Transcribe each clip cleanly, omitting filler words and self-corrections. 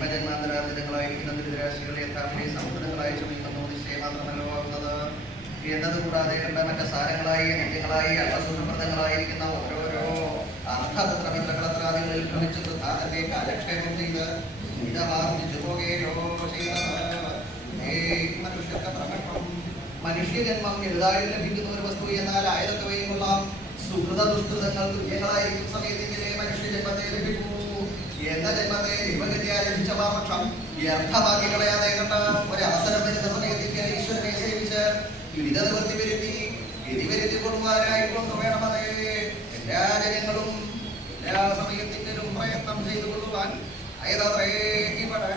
ജന്മജന്മാന്തരാന്തരങ്ങളായിരിക്കുന്ന ദുരിതരാശികളെ യഥാർത്ഥ സമുദ്രങ്ങളായി ചുമക്കുന്നു. നിശ്ചയം മാത്രമല്ലോ ആകുന്നത് എന്നതുകൂടാതെ കണ്ട മറ്റ സാരങ്ങളായി നിത്യങ്ങളായി അള്ളസുഖപ്രദങ്ങളായിരിക്കുന്ന ഓരോരോ അർത്ഥതന്ത്രമിത്രകളത്രാദികളിൽ ഭ്രമിച്ചു താരത്തെ കാലക്ഷേപം ചെയ്ത് ഇതമാർജിച്ചു പോകുകയോ മനുഷ്യജന്മം എഴുതായി ലഭിക്കുന്ന ഒരു വസ്തു എന്നാൽ ആയതൊക്കെ കൊള്ളാം. സുഹൃത ദുഷ്കൃതങ്ങൾ തുല്യങ്ങളായിരിക്കും സമയത്തെങ്കിലേ മനുഷ്യജന്മത്തെ ലഭിക്കൂ. എന്ന ജന്മത്തെ ദൈവഗതിയാ ലഭിച്ച പക്ഷം വ്യർത്ഥമാക്കി കളയാതെ കണ്ട ഒരവസരം വരുന്ന സമയത്തേക്ക് ഈശ്വരനെ സേവിച്ച് വിവിധ നിവൃത്തി വരുത്തി വിധി വരുത്തി കൊള്ളുവാനായിക്കൊണ്ട് വേണമതേ എല്ലാ ജനങ്ങളും എല്ലാ സമയത്തിലും പ്രയത്നം ചെയ്തു കൊള്ളുവാൻ അയതേ ഇവിടെ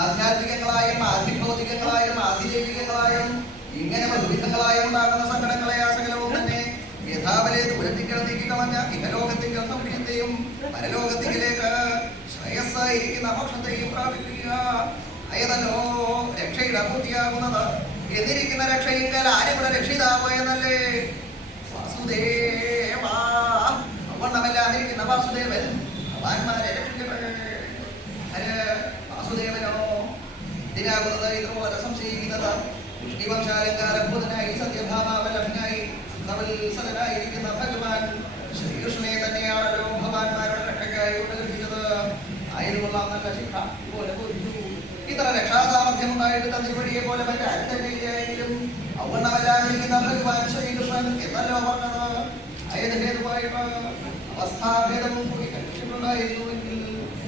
ആധ്യാത്മികങ്ങളായും ആധിഭൗതികങ്ങളായും ആധിദൈവികങ്ങളായും ഇങ്ങനെ വിവിധങ്ങളായും ഉണ്ടാകുന്ന സങ്കടങ്ങളെ ആശകലവും തന്നെ യഥാവലെ ദൂരത്തിക്കൽ നീക്കിക്കളഞ്ഞ ഇഹലോകത്തിക്കൽ സൗഖ്യത്തെയും പരലോകത്തിലേക്ക് ശ്രേയസ്സായിരിക്കുന്ന മോക്ഷത്തെയും പ്രാപിക്കുക. അയതല്ലോ രക്ഷയുടെ പൂർത്തിയാകുന്നത്. എന്നിരിക്കുന്ന രക്ഷയിങ്കൽ ആരെവിടെ രക്ഷിതാവോ എന്നല്ലേ. വാസുദേവാ അവണ്ണമെല്ലാതിരിക്കുന്ന വാസുദേവൻ ഭഗവാന്മാരെ രക്ഷിക്കട്ടെ. വാസുദേവനോ ഇതിനാകുന്നത് ഇതുപോലെ സംശയിക്കുന്നത് വിഷ്ണുവംശാലങ്കാരഭൂതനായി സത്യഭാമാവല്ലഭനായി സവത്സലനായിരിക്കുന്ന ഭഗവാൻ ശ്രീകൃഷ്ണനെ തന്നെയാണല്ലോ ഭഗവാന്മാരുടെ രക്ഷയ്ക്കായി ഉപകരിച്ചത്. ആയിരുന്നുള്ള നല്ല ശിക്ഷ പോലെ ബോധിച്ചു. ഇത്ര രക്ഷാസാമർഥ്യം ഉണ്ടായിട്ട് തന്നിവഴിയെ പോലെ മറ്റാരും തന്നെയായാലും അവണ്ണമല്ലാതിരിക്കുന്ന ഭഗവാൻ ശ്രീകൃഷ്ണൻ എന്നല്ലോ പറഞ്ഞത്. അയത് ഹേതുവായിട്ട് അവസ്ഥാഭേദവും കൂടി കണ്ടിട്ടുണ്ടായിരുന്നുവെങ്കിൽ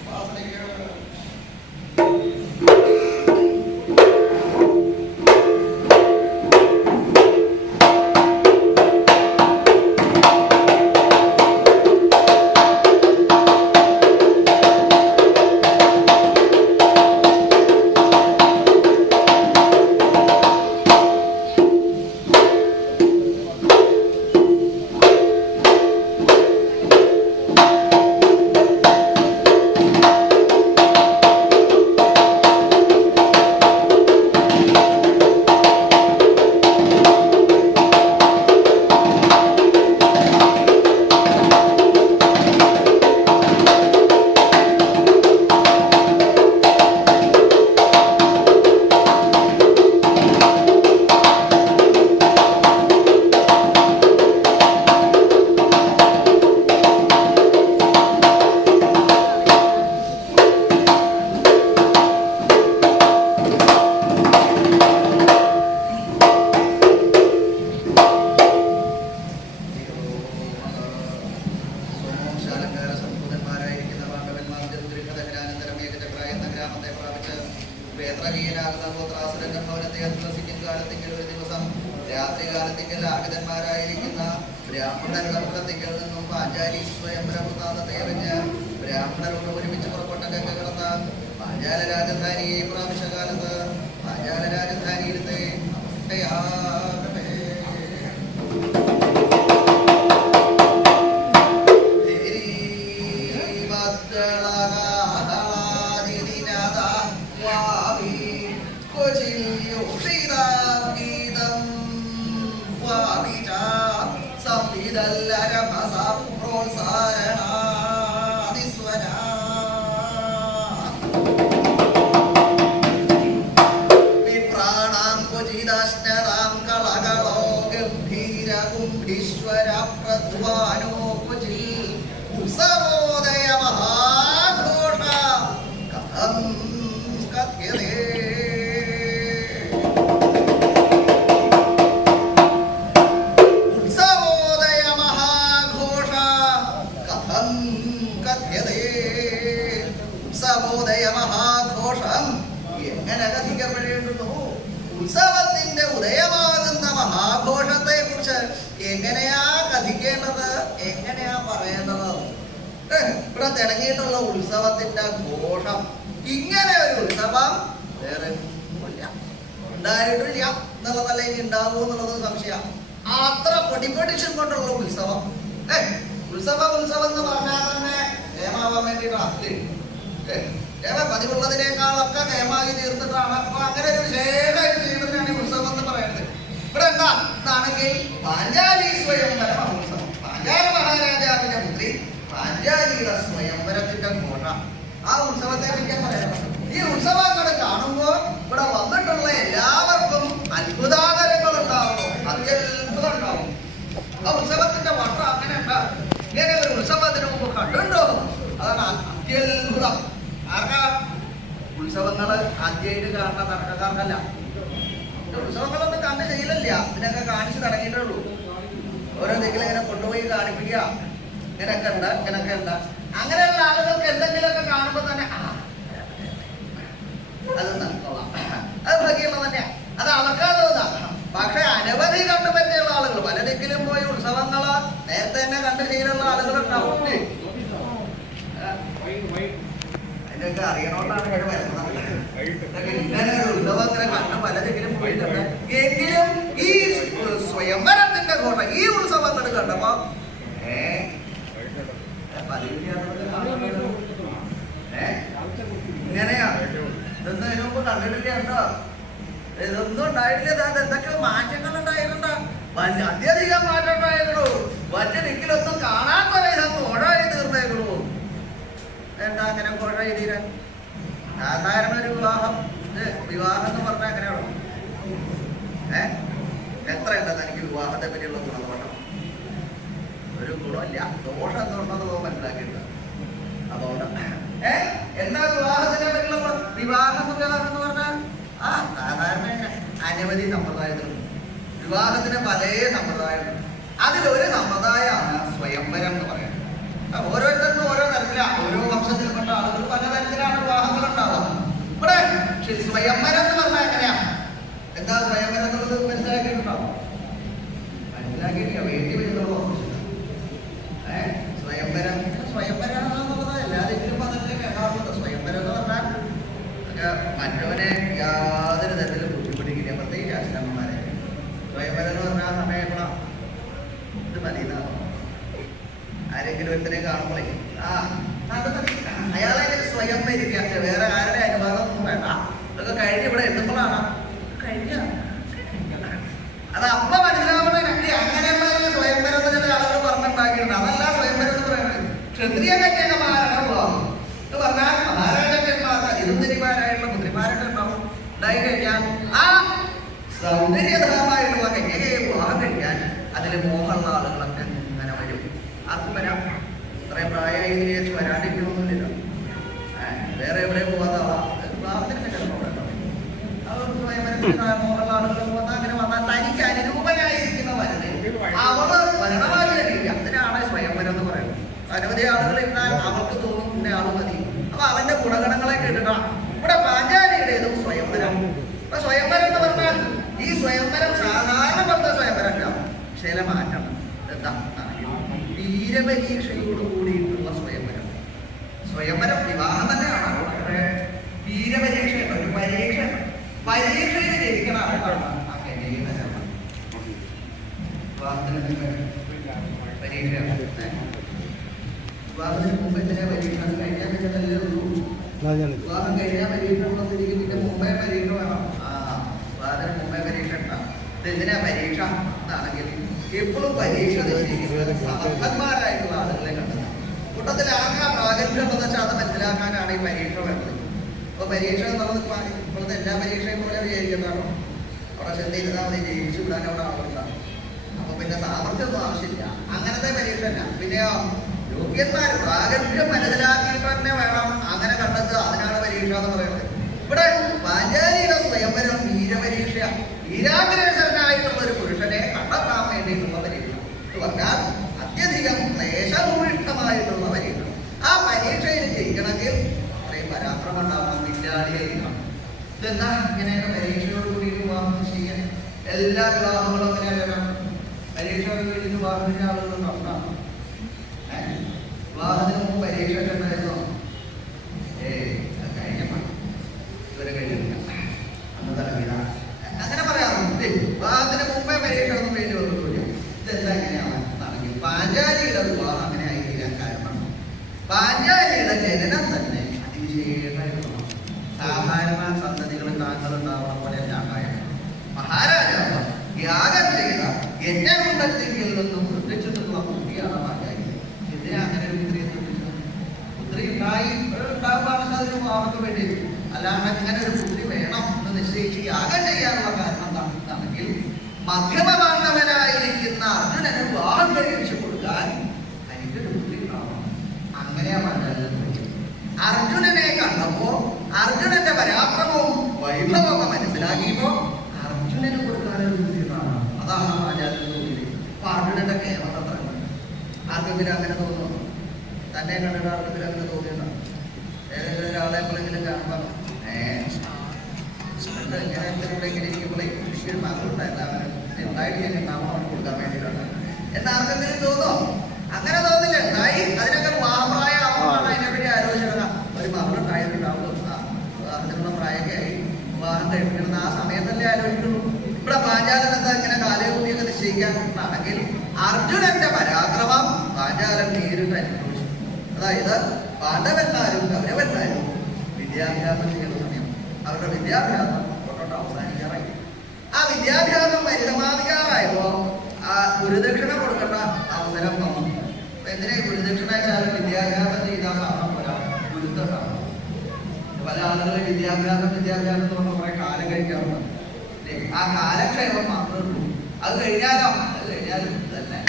വാസനയ്ക്ക് രാത്രികാലത്തിങ്കൽ ആഗതന്മാരായിരിക്കുന്ന ബ്രാഹ്മണരുടെ മുഖത്തിങ്കൽ നിന്നും പാഞ്ചാലി സ്വയംവരവൃത്താന്തത്തെ അറിഞ്ഞ് ബ്രാഹ്മണരോട് ഒരുമിച്ച് പുറപ്പെട്ട ഗംഗ കടന്ന പാഞ്ചാല രാജധാനിയെ പ്രാവശ്യകാലത്ത് പാഞ്ചാല രാജധാനിയിലത്തെ അവസ്ഥയാകട്ടെ. ഉത്സവത്തിന്റെ ഉദയമാകുന്ന മഹാഘോഷത്തെ കുറിച്ച് എങ്ങനെയാ കഥിക്കേണ്ടത്, എങ്ങനെയാ പറയേണ്ടത്? ഇവിടെ തിളങ്ങിയിട്ടുള്ള ഉത്സവത്തിന്റെ ഘോഷം, ഇങ്ങനെ ഒരു ഉത്സവം വേറെ ഒന്നുമില്ല, ഉണ്ടായിട്ടില്ല എന്നുള്ളതല്ല, ഇനി ഉണ്ടാവൂ എന്നുള്ളത് സംശയം. അത്ര പൊടിപൊടിച്ചും കൊണ്ടുള്ള ഉത്സവം വേണ്ടിയിട്ടാണ്. പതിവുള്ളതിനേക്കാളൊക്കെ കേമാക്കി തീർത്തിട്ടാണ്. അപ്പൊ അങ്ങനെ ഒരു വിശേഷമായിട്ട് ചെയ്യുന്നതിനാണ് ഉത്സവം എന്ന് പറയുന്നത്. ഇവിടെ എന്താണെങ്കിൽ പാഞ്ചാലി സ്വയംവരം ഉത്സവം. പാഞ്ചാല മഹാരാജാവിന്റെ പുത്രി പാഞ്ചാലിയുടെ സ്വയംവരത്തിന്റെ കോട്ട. ആ ഉത്സവത്തെ പറ്റി പറയുന്നത്. ഈ ഉത്സവങ്ങൾ കാണുമ്പോൾ ഇവിടെ വന്നിട്ടുള്ള എല്ലാവർക്കും അത്ഭുതാകരങ്ങൾ ഉണ്ടാവുന്നു, അത്യത്ഭുതം ഉണ്ടാവും. ആ ഉത്സവത്തിന്റെ വട്ടം അങ്ങനെ ഉണ്ടാവും. ഇങ്ങനെ ഒരു ഉത്സവത്തിന് മുമ്പ് കണ്ടുണ്ടോ? അതാണ് അത്യത്ഭുതം. ആർക്കാ? ഉത്സവങ്ങള് ആദ്യമായിട്ട് കാണുന്ന തർക്കക്കാർക്കല്ല. ഉത്സവങ്ങളൊന്നും കണ്ടു ചെയ്യില്ല, ഇതിനൊക്കെ കാണിച്ചു തുടങ്ങിയിട്ടുള്ളൂ. ഓരോ ദിക്കിലും ഇങ്ങനെ കൊണ്ടുപോയി കാണിപ്പിക്കുക. ഇങ്ങനെയൊക്കെ ഉണ്ട്, ഇങ്ങനെയൊക്കെ ഉണ്ട്. അങ്ങനെയുള്ള ആളുകൾക്ക് എന്തെങ്കിലുമൊക്കെ കാണുമ്പോൾ തന്നെ അത് നടത്തോളാം, അത് ഭംഗിയുള്ള തന്നെയാ, അത് അളക്കാവുന്നതാ. പക്ഷെ അനവധി കണ്ടുപറ്റിയുള്ള ആളുകൾ പല ദിക്കിലും പോയി ഉത്സവങ്ങള് നേരത്തെ തന്നെ കണ്ടു ചെയ്യുന്ന ആളുകളുണ്ടാവും. അതിനൊക്കെ അറിയണോണ്ടാണ് ഇവിടെ വരുന്നത്. ഇങ്ങനെ ഒരു ഉത്സവം ഇങ്ങനെ കണ്ട് പല ദിക്കിലും പോയിട്ടുണ്ട്. എങ്കിലും ഈ സ്വയംവരത്തിന്റെ കോട്ട ഈ ഉത്സവങ്ങൾ കണ്ടപ്പോ ഇങ്ങനെയാ ഇതൊന്നും അതിനു മുമ്പ് കണ്ടിട്ടില്ല. കേട്ടോ, ഇതൊന്നും ഉണ്ടായിട്ടില്ല. എന്തൊക്കെ മാറ്റങ്ങൾ ഉണ്ടായിട്ടുണ്ട്, അത്യധികം മാറ്റം ഉണ്ടായിരുന്നു. മറ്റു ദിക്കിലൊന്നും കാണാത്ത വിധം കോഴായി തീർന്നേക്കണു. എന്താ അങ്ങനെ കോഴായി തീരാൻ? സാധാരണ ഒരു വിവാഹം എന്ന് പറഞ്ഞാൽ എങ്ങനെയാണോ? എത്ര ഉണ്ടെന്ന് എനിക്ക് വിവാഹത്തെ പറ്റിയുള്ള ഗുണദോഷം ഒരു ഗുണമില്ല, ദോഷം എന്തുണ്ടെന്ന് മനസ്സിലാക്കിയിട്ടുണ്ട്. അതുകൊണ്ട് എന്താ വിവാഹത്തിനെ പറ്റിയുള്ള വിവാഹം എന്ന് പറഞ്ഞാൽ സാധാരണ അനവധി സമ്പ്രദായത്തിലുണ്ട്. വിവാഹത്തിന് പല സമ്പ്രദായങ്ങളുണ്ട്. അതിലൊരു സമ്പ്രദായമാണ് സ്വയംവരം എന്ന് പറയുന്നത്. ഓരോരുത്തർക്കും ഓരോ തരത്തിലാണ്, ഓരോ വംശത്തിൽപ്പെട്ട ആളുകൾ പല തരത്തിലാണ് വിവാഹങ്ങൾ ഉണ്ടാവുക. ഇവിടെ സ്വയംവരം എന്ന് പറഞ്ഞാൽ എങ്ങനെയാണ്? എന്താ സ്വയംവരം എന്നുള്ളത് മനസ്സിലാക്കിയിട്ടുണ്ടോ? മനസ്സിലാക്കിയിട്ടില്ല, വേണ്ടി വരുന്നുള്ളൂ. സ്വയംവരം എന്നുള്ളത് എല്ലാ ദിക്കിലും പദ്ധതിയിൽ കേൾക്കാറുണ്ട്. സ്വയംവരം എന്ന് പറഞ്ഞാൽ മറ്റവനെ യാതൊരു തരത്തിലും ബുദ്ധിമുട്ടിക്കില്ല, പ്രത്യേകിച്ച് അച്ഛനമ്മമാരെ. സ്വയംവരം എന്ന് പറഞ്ഞാൽ സമയപ്പെടാം, ഇത് മതി എന്നാണ്. ആരെങ്കിലും ഒരുത്തനെ കാണുമ്പോഴേ അയാളെ സ്വയം വരിക, വേറെ ആരുടെ അനുവാദമൊന്നും വേണ്ട. അതൊക്കെ കഴിഞ്ഞ് ഇവിടെ എത്തുമ്പോഴാണ് കഴിഞ്ഞ അത് അമ്മ മനസ്സിലാവണേ. അങ്ങനെയുള്ള സ്വയംവരം എന്ന് ചില ആളുകൾ പറഞ്ഞിട്ടുണ്ടാക്കിയിട്ടുണ്ട്. അതല്ല സ്വയംവരം എന്ന് പറയുന്നത്. ക്ഷത്രിയ കന്യകമാരുടെ വിവാഹം എന്ന് പറഞ്ഞാൽ മഹാരാജാക്കന്മാർക്ക് ഇരുന്തിരിമാരായിട്ടുള്ള പുത്രിമാരൊക്കെ ഉണ്ടാവും. ഉണ്ടായി കഴിഞ്ഞാൽ ആ സൗന്ദര്യധമായിട്ടുള്ള കന്യകയെ വിവാഹം കഴിക്കാൻ അതിൽ മോഹമുള്ള ആളുകളൊക്കെ ഇങ്ങനെ വരും. ആർക്കും വരാം, ഇത്രയും പ്രായമായി വിചാരിച്ച് വരാണ്ടിരിക്കണമെന്നില്ല. വേറെ എവിടെ പോകാതാവാം, വിവാഹത്തിന് മോഹമുള്ള ആളുകൾ പോകുന്ന അങ്ങനെ വന്നാൽ തനിക്ക് അനുരൂപനായിരിക്കുന്ന വരനെ അവള് വരണമായില്ല. അതിനാണ് സ്വയംവരം എന്ന് പറയുന്നത്. അനവധി ആളുകൾ ഇരുന്നാൽ അവൾക്ക് തോന്നും ഇന്ന ആള് മതി. അപ്പൊ അവന്റെ ഗുണഗണങ്ങളെ കേട്ടിട്ടാണ് ഇവിടെ പാഞ്ചാലിയുടേതും സ്വയംവരം. അപ്പൊ സ്വയംവരം എന്ന് പറഞ്ഞാൽ ഈ സ്വയംവരം സാധാരണ പറഞ്ഞ സ്വയംവരം അല്ല, ചില മാറ്റം. എന്താ? വീരപരീക്ഷയോട് കൂടിയിട്ടുള്ള സ്വയംവരം. സ്വയംവരം വിവാഹം തന്നെയാണ്, പക്ഷേ വീരപരീക്ഷയുണ്ട്, ഒരു പരീക്ഷ. പരീക്ഷയിൽ ജയിക്കണ ആൾക്കാണ് ആ കന്യകയുടെ ജന്മം. വിവാഹത്തിന് പരീക്ഷയാണ്. വിവാഹത്തിന് മുമ്പ് എന്തിനാ പരീക്ഷ? കഴിഞ്ഞാൽ കഴിഞ്ഞല്ലേ ഉള്ളൂ. വിവാഹം കഴിഞ്ഞാൽ പരീക്ഷ ഉള്ള സ്ഥിതിക്ക് പിന്നെ മുമ്പേ പരീക്ഷ വേണം. വിവാഹത്തിന് മുമ്പേ പരീക്ഷ ഉണ്ടാവും. ഇതെന്തിനാ പരീക്ഷ എന്നാണെങ്കിൽ എപ്പോഴും പരീക്ഷ സമർത്ഥന്മാരായിട്ടുള്ള ആളുകളെ കണ്ടെത്തുക. കൂട്ടത്തിൽ ആകെ പ്രാഗൽഭ്യമുണ്ടെന്ന് വെച്ചാൽ അത് മനസ്സിലാക്കാനാണ് ഈ പരീക്ഷ വേണ്ടത്. അപ്പൊ പരീക്ഷ എന്നുള്ളത് ഇപ്പോഴത്തെ എല്ലാ പരീക്ഷയും പോലെ വിചാരിക്കുന്നതാണോ? അവിടെ ചെന്നിരുന്നാൽ മതി, ജയിച്ചു വിടാൻ അവിടെ ആളുണ്ടാകും. അപ്പൊ പിന്നെ സാമർത്ഥ്യമൊന്നും ആവശ്യമില്ല. അങ്ങനത്തെ പരീക്ഷ അല്ല. പിന്നെയോ യോഗ്യന്മാർ പ്രാഗൽഭ്യം മനസ്സിലാക്കിയിട്ട് തന്നെ വേണം അങ്ങനെ കണ്ടെത്തുക. അതിനാണ് പരീക്ഷ എന്ന് പറയുന്നത്. ഇവിടെ പാഞ്ചാലിയുടെ സ്വയംവരം വീരപരീക്ഷ. വീരാഗ്രേസരനായിട്ടുള്ള ഒരു പുരുഷനെ കണ്ടെത്താൻ വേണ്ടിയിട്ടുള്ള പരീക്ഷ എന്ന് പറഞ്ഞാൽ അത്യധികം ക്ലേശഭൂയിഷ്ടമായിട്ടുള്ള പരീക്ഷ. ആ പരീക്ഷയിൽ ജയിക്കണമെങ്കിൽ അത്രയും പരാക്രമം ഉണ്ടാവണം, വിദ്യാർത്ഥിയായിരിക്കണം. ഇതെന്താ ഇങ്ങനെയൊക്കെ പരീക്ഷയോട് കൂടി വിവാഹം ചെയ്യാൻ? എല്ലാ വിവാഹങ്ങളും അങ്ങനെ വരണം. പരീക്ഷ കഴിഞ്ഞ് വിവാഹത്തിന്റെ ആളുകൾ നടത്താം. വിവാഹത്തിന് മുമ്പ് പരീക്ഷ ഒക്കെ ഉണ്ടായിരുന്നോ? കഴിഞ്ഞ ഇതുവരെ കഴിഞ്ഞില്ല, അന്ന് തലവിധ അങ്ങനെ പറയാറുണ്ട്. വിവാഹത്തിന് മുമ്പേ പരീക്ഷ ഒന്നും വേണ്ടി വന്നിട്ടില്ല. ഇതെന്താ ഇങ്ങനെയാണ് എന്നാണെങ്കിൽ പാഞ്ചാലിയുടെ വിവാഹം അങ്ങനെ ആയിരിക്കാൻ കാരണം പാഞ്ചാലിയുടെ ജനനം തന്നെ അതിവിശേഷമായിരുന്നു. സാധാരണ സന്തതികൾ താങ്കൾ ഉണ്ടാവുന്ന പോലെയല്ല കാര്യം. മഹാരാജാവ് യാഗം ചെയ്ത യജ്ഞകുണ്ടത്തിൽ നിന്നും സൃഷ്ടിച്ചിട്ടുള്ള കുട്ടിയാണ് പാഞ്ചാലി. എന്തിനാ അങ്ങനെ ഒരു പുത്രിയെ സൃഷ്ടിച്ചത്? പുത്രി ഉണ്ടാവാണ് അതിന് അവർക്ക് വേണ്ടി. അല്ലാണ്ട് ഇങ്ങനെ ഒരു പുത്രി വേണം എന്ന് നിശ്ചയിച്ച് യാഗം ചെയ്യാനുള്ള കാരണം എന്താണെന്നുണ്ടെങ്കിൽ മധ്യമപാണ്ഡവനായിരിക്കുന്ന അർജുനന് വിവാഹം കഴിച്ചു കൊടുക്കാൻ എനിക്കൊരു പുത്രി ഉണ്ടാവണം. അങ്ങനെയാ പാഞ്ചാലി. അർജുനനെ കണ്ടപ്പോ അർജുനന്റെ പരാക്രമവും വൈഭവമൊക്കെ മനസ്സിലാക്കിയപ്പോ അർജുനന് കൊടുക്കാനൊരു പുത്രി ഉണ്ടാവണം. അതാണ് പാഞ്ചാലി തോന്നിയത്. അപ്പൊ അർജുനന്റെ കേരളത്തിൽ ആർക്കെങ്കിലും അങ്ങനെ തോന്നുന്നു? തന്നെ കണ്ടിട്ട് ആർക്കെങ്കിലും അങ്ങനെ തോന്നിയിട്ടുണ്ടോ? ഏതെങ്കിലും ഒരാളെ എപ്പോഴെങ്കിലും കാണുമ്പോ ഇങ്ങനെ ഇരിക്കുമ്പോഴേ കൃഷി മകളുണ്ടായിരുന്നു, അവന് ഉണ്ടായിട്ട് ഞാൻ ഉണ്ടാവണം കൊടുക്കാൻ വേണ്ടിയിട്ടാണ് എന്നാർക്കെങ്കിലും തോന്നോ? അങ്ങനെ തോന്നില്ല. ഉണ്ടായി അതിനൊക്കെ വിവാഹപ്രായമാകുമ്പോഴാണ് അതിനെപ്പറ്റി ആലോചിച്ചിരുന്ന ഒരു മകളുണ്ടായിട്ടുണ്ടാവുള്ളൂ. അതിനുള്ള പ്രായമൊക്കെ ആയി വിവാഹം കഴിപ്പിക്കണം ആ സമയത്തല്ലേ ആലോചിക്കുള്ളൂ. ഇവിടെ പാഞ്ചാലൻ എന്താ ഇങ്ങനെ കാലകൂടിയൊക്കെ നിശ്ചയിക്കാനാണെങ്കിൽ അർജുനന്റെ പരാക്രമം പാഞ്ചാലൻ നേരിട്ട് അനുഭവിച്ചു. അതായത് പാണ്ഡവന്മാരും കൗരവന്മാരും വിദ്യാഭ്യാസം ചെയ്യുന്ന സമയം അവരുടെ വിദ്യാഭ്യാസം കൊണ്ടോട്ട് അവസാനിക്കാറായി. ആ വിദ്യാഭ്യാസം പരിസമാധിക്കാറായപ്പോ ആ ഗുരുദക്ഷിണ കൊടുക്കേണ്ട അവസരം വന്നു. എന്തിനാ ഗുരുദക്ഷിണ വെച്ചാലും വിദ്യാഭ്യാസം ചെയ്താൽ മാത്രം പോരാ, ഗുരുത്വം. പല ആളുകളും വിദ്യാഭ്യാസം എന്ന് പറഞ്ഞ കുറെ കാലം കഴിക്കാറുണ്ട്. ആ കാലക്ഷേമം മാത്രമേ ഉള്ളൂ. അത് കഴിഞ്ഞാലും തന്നെ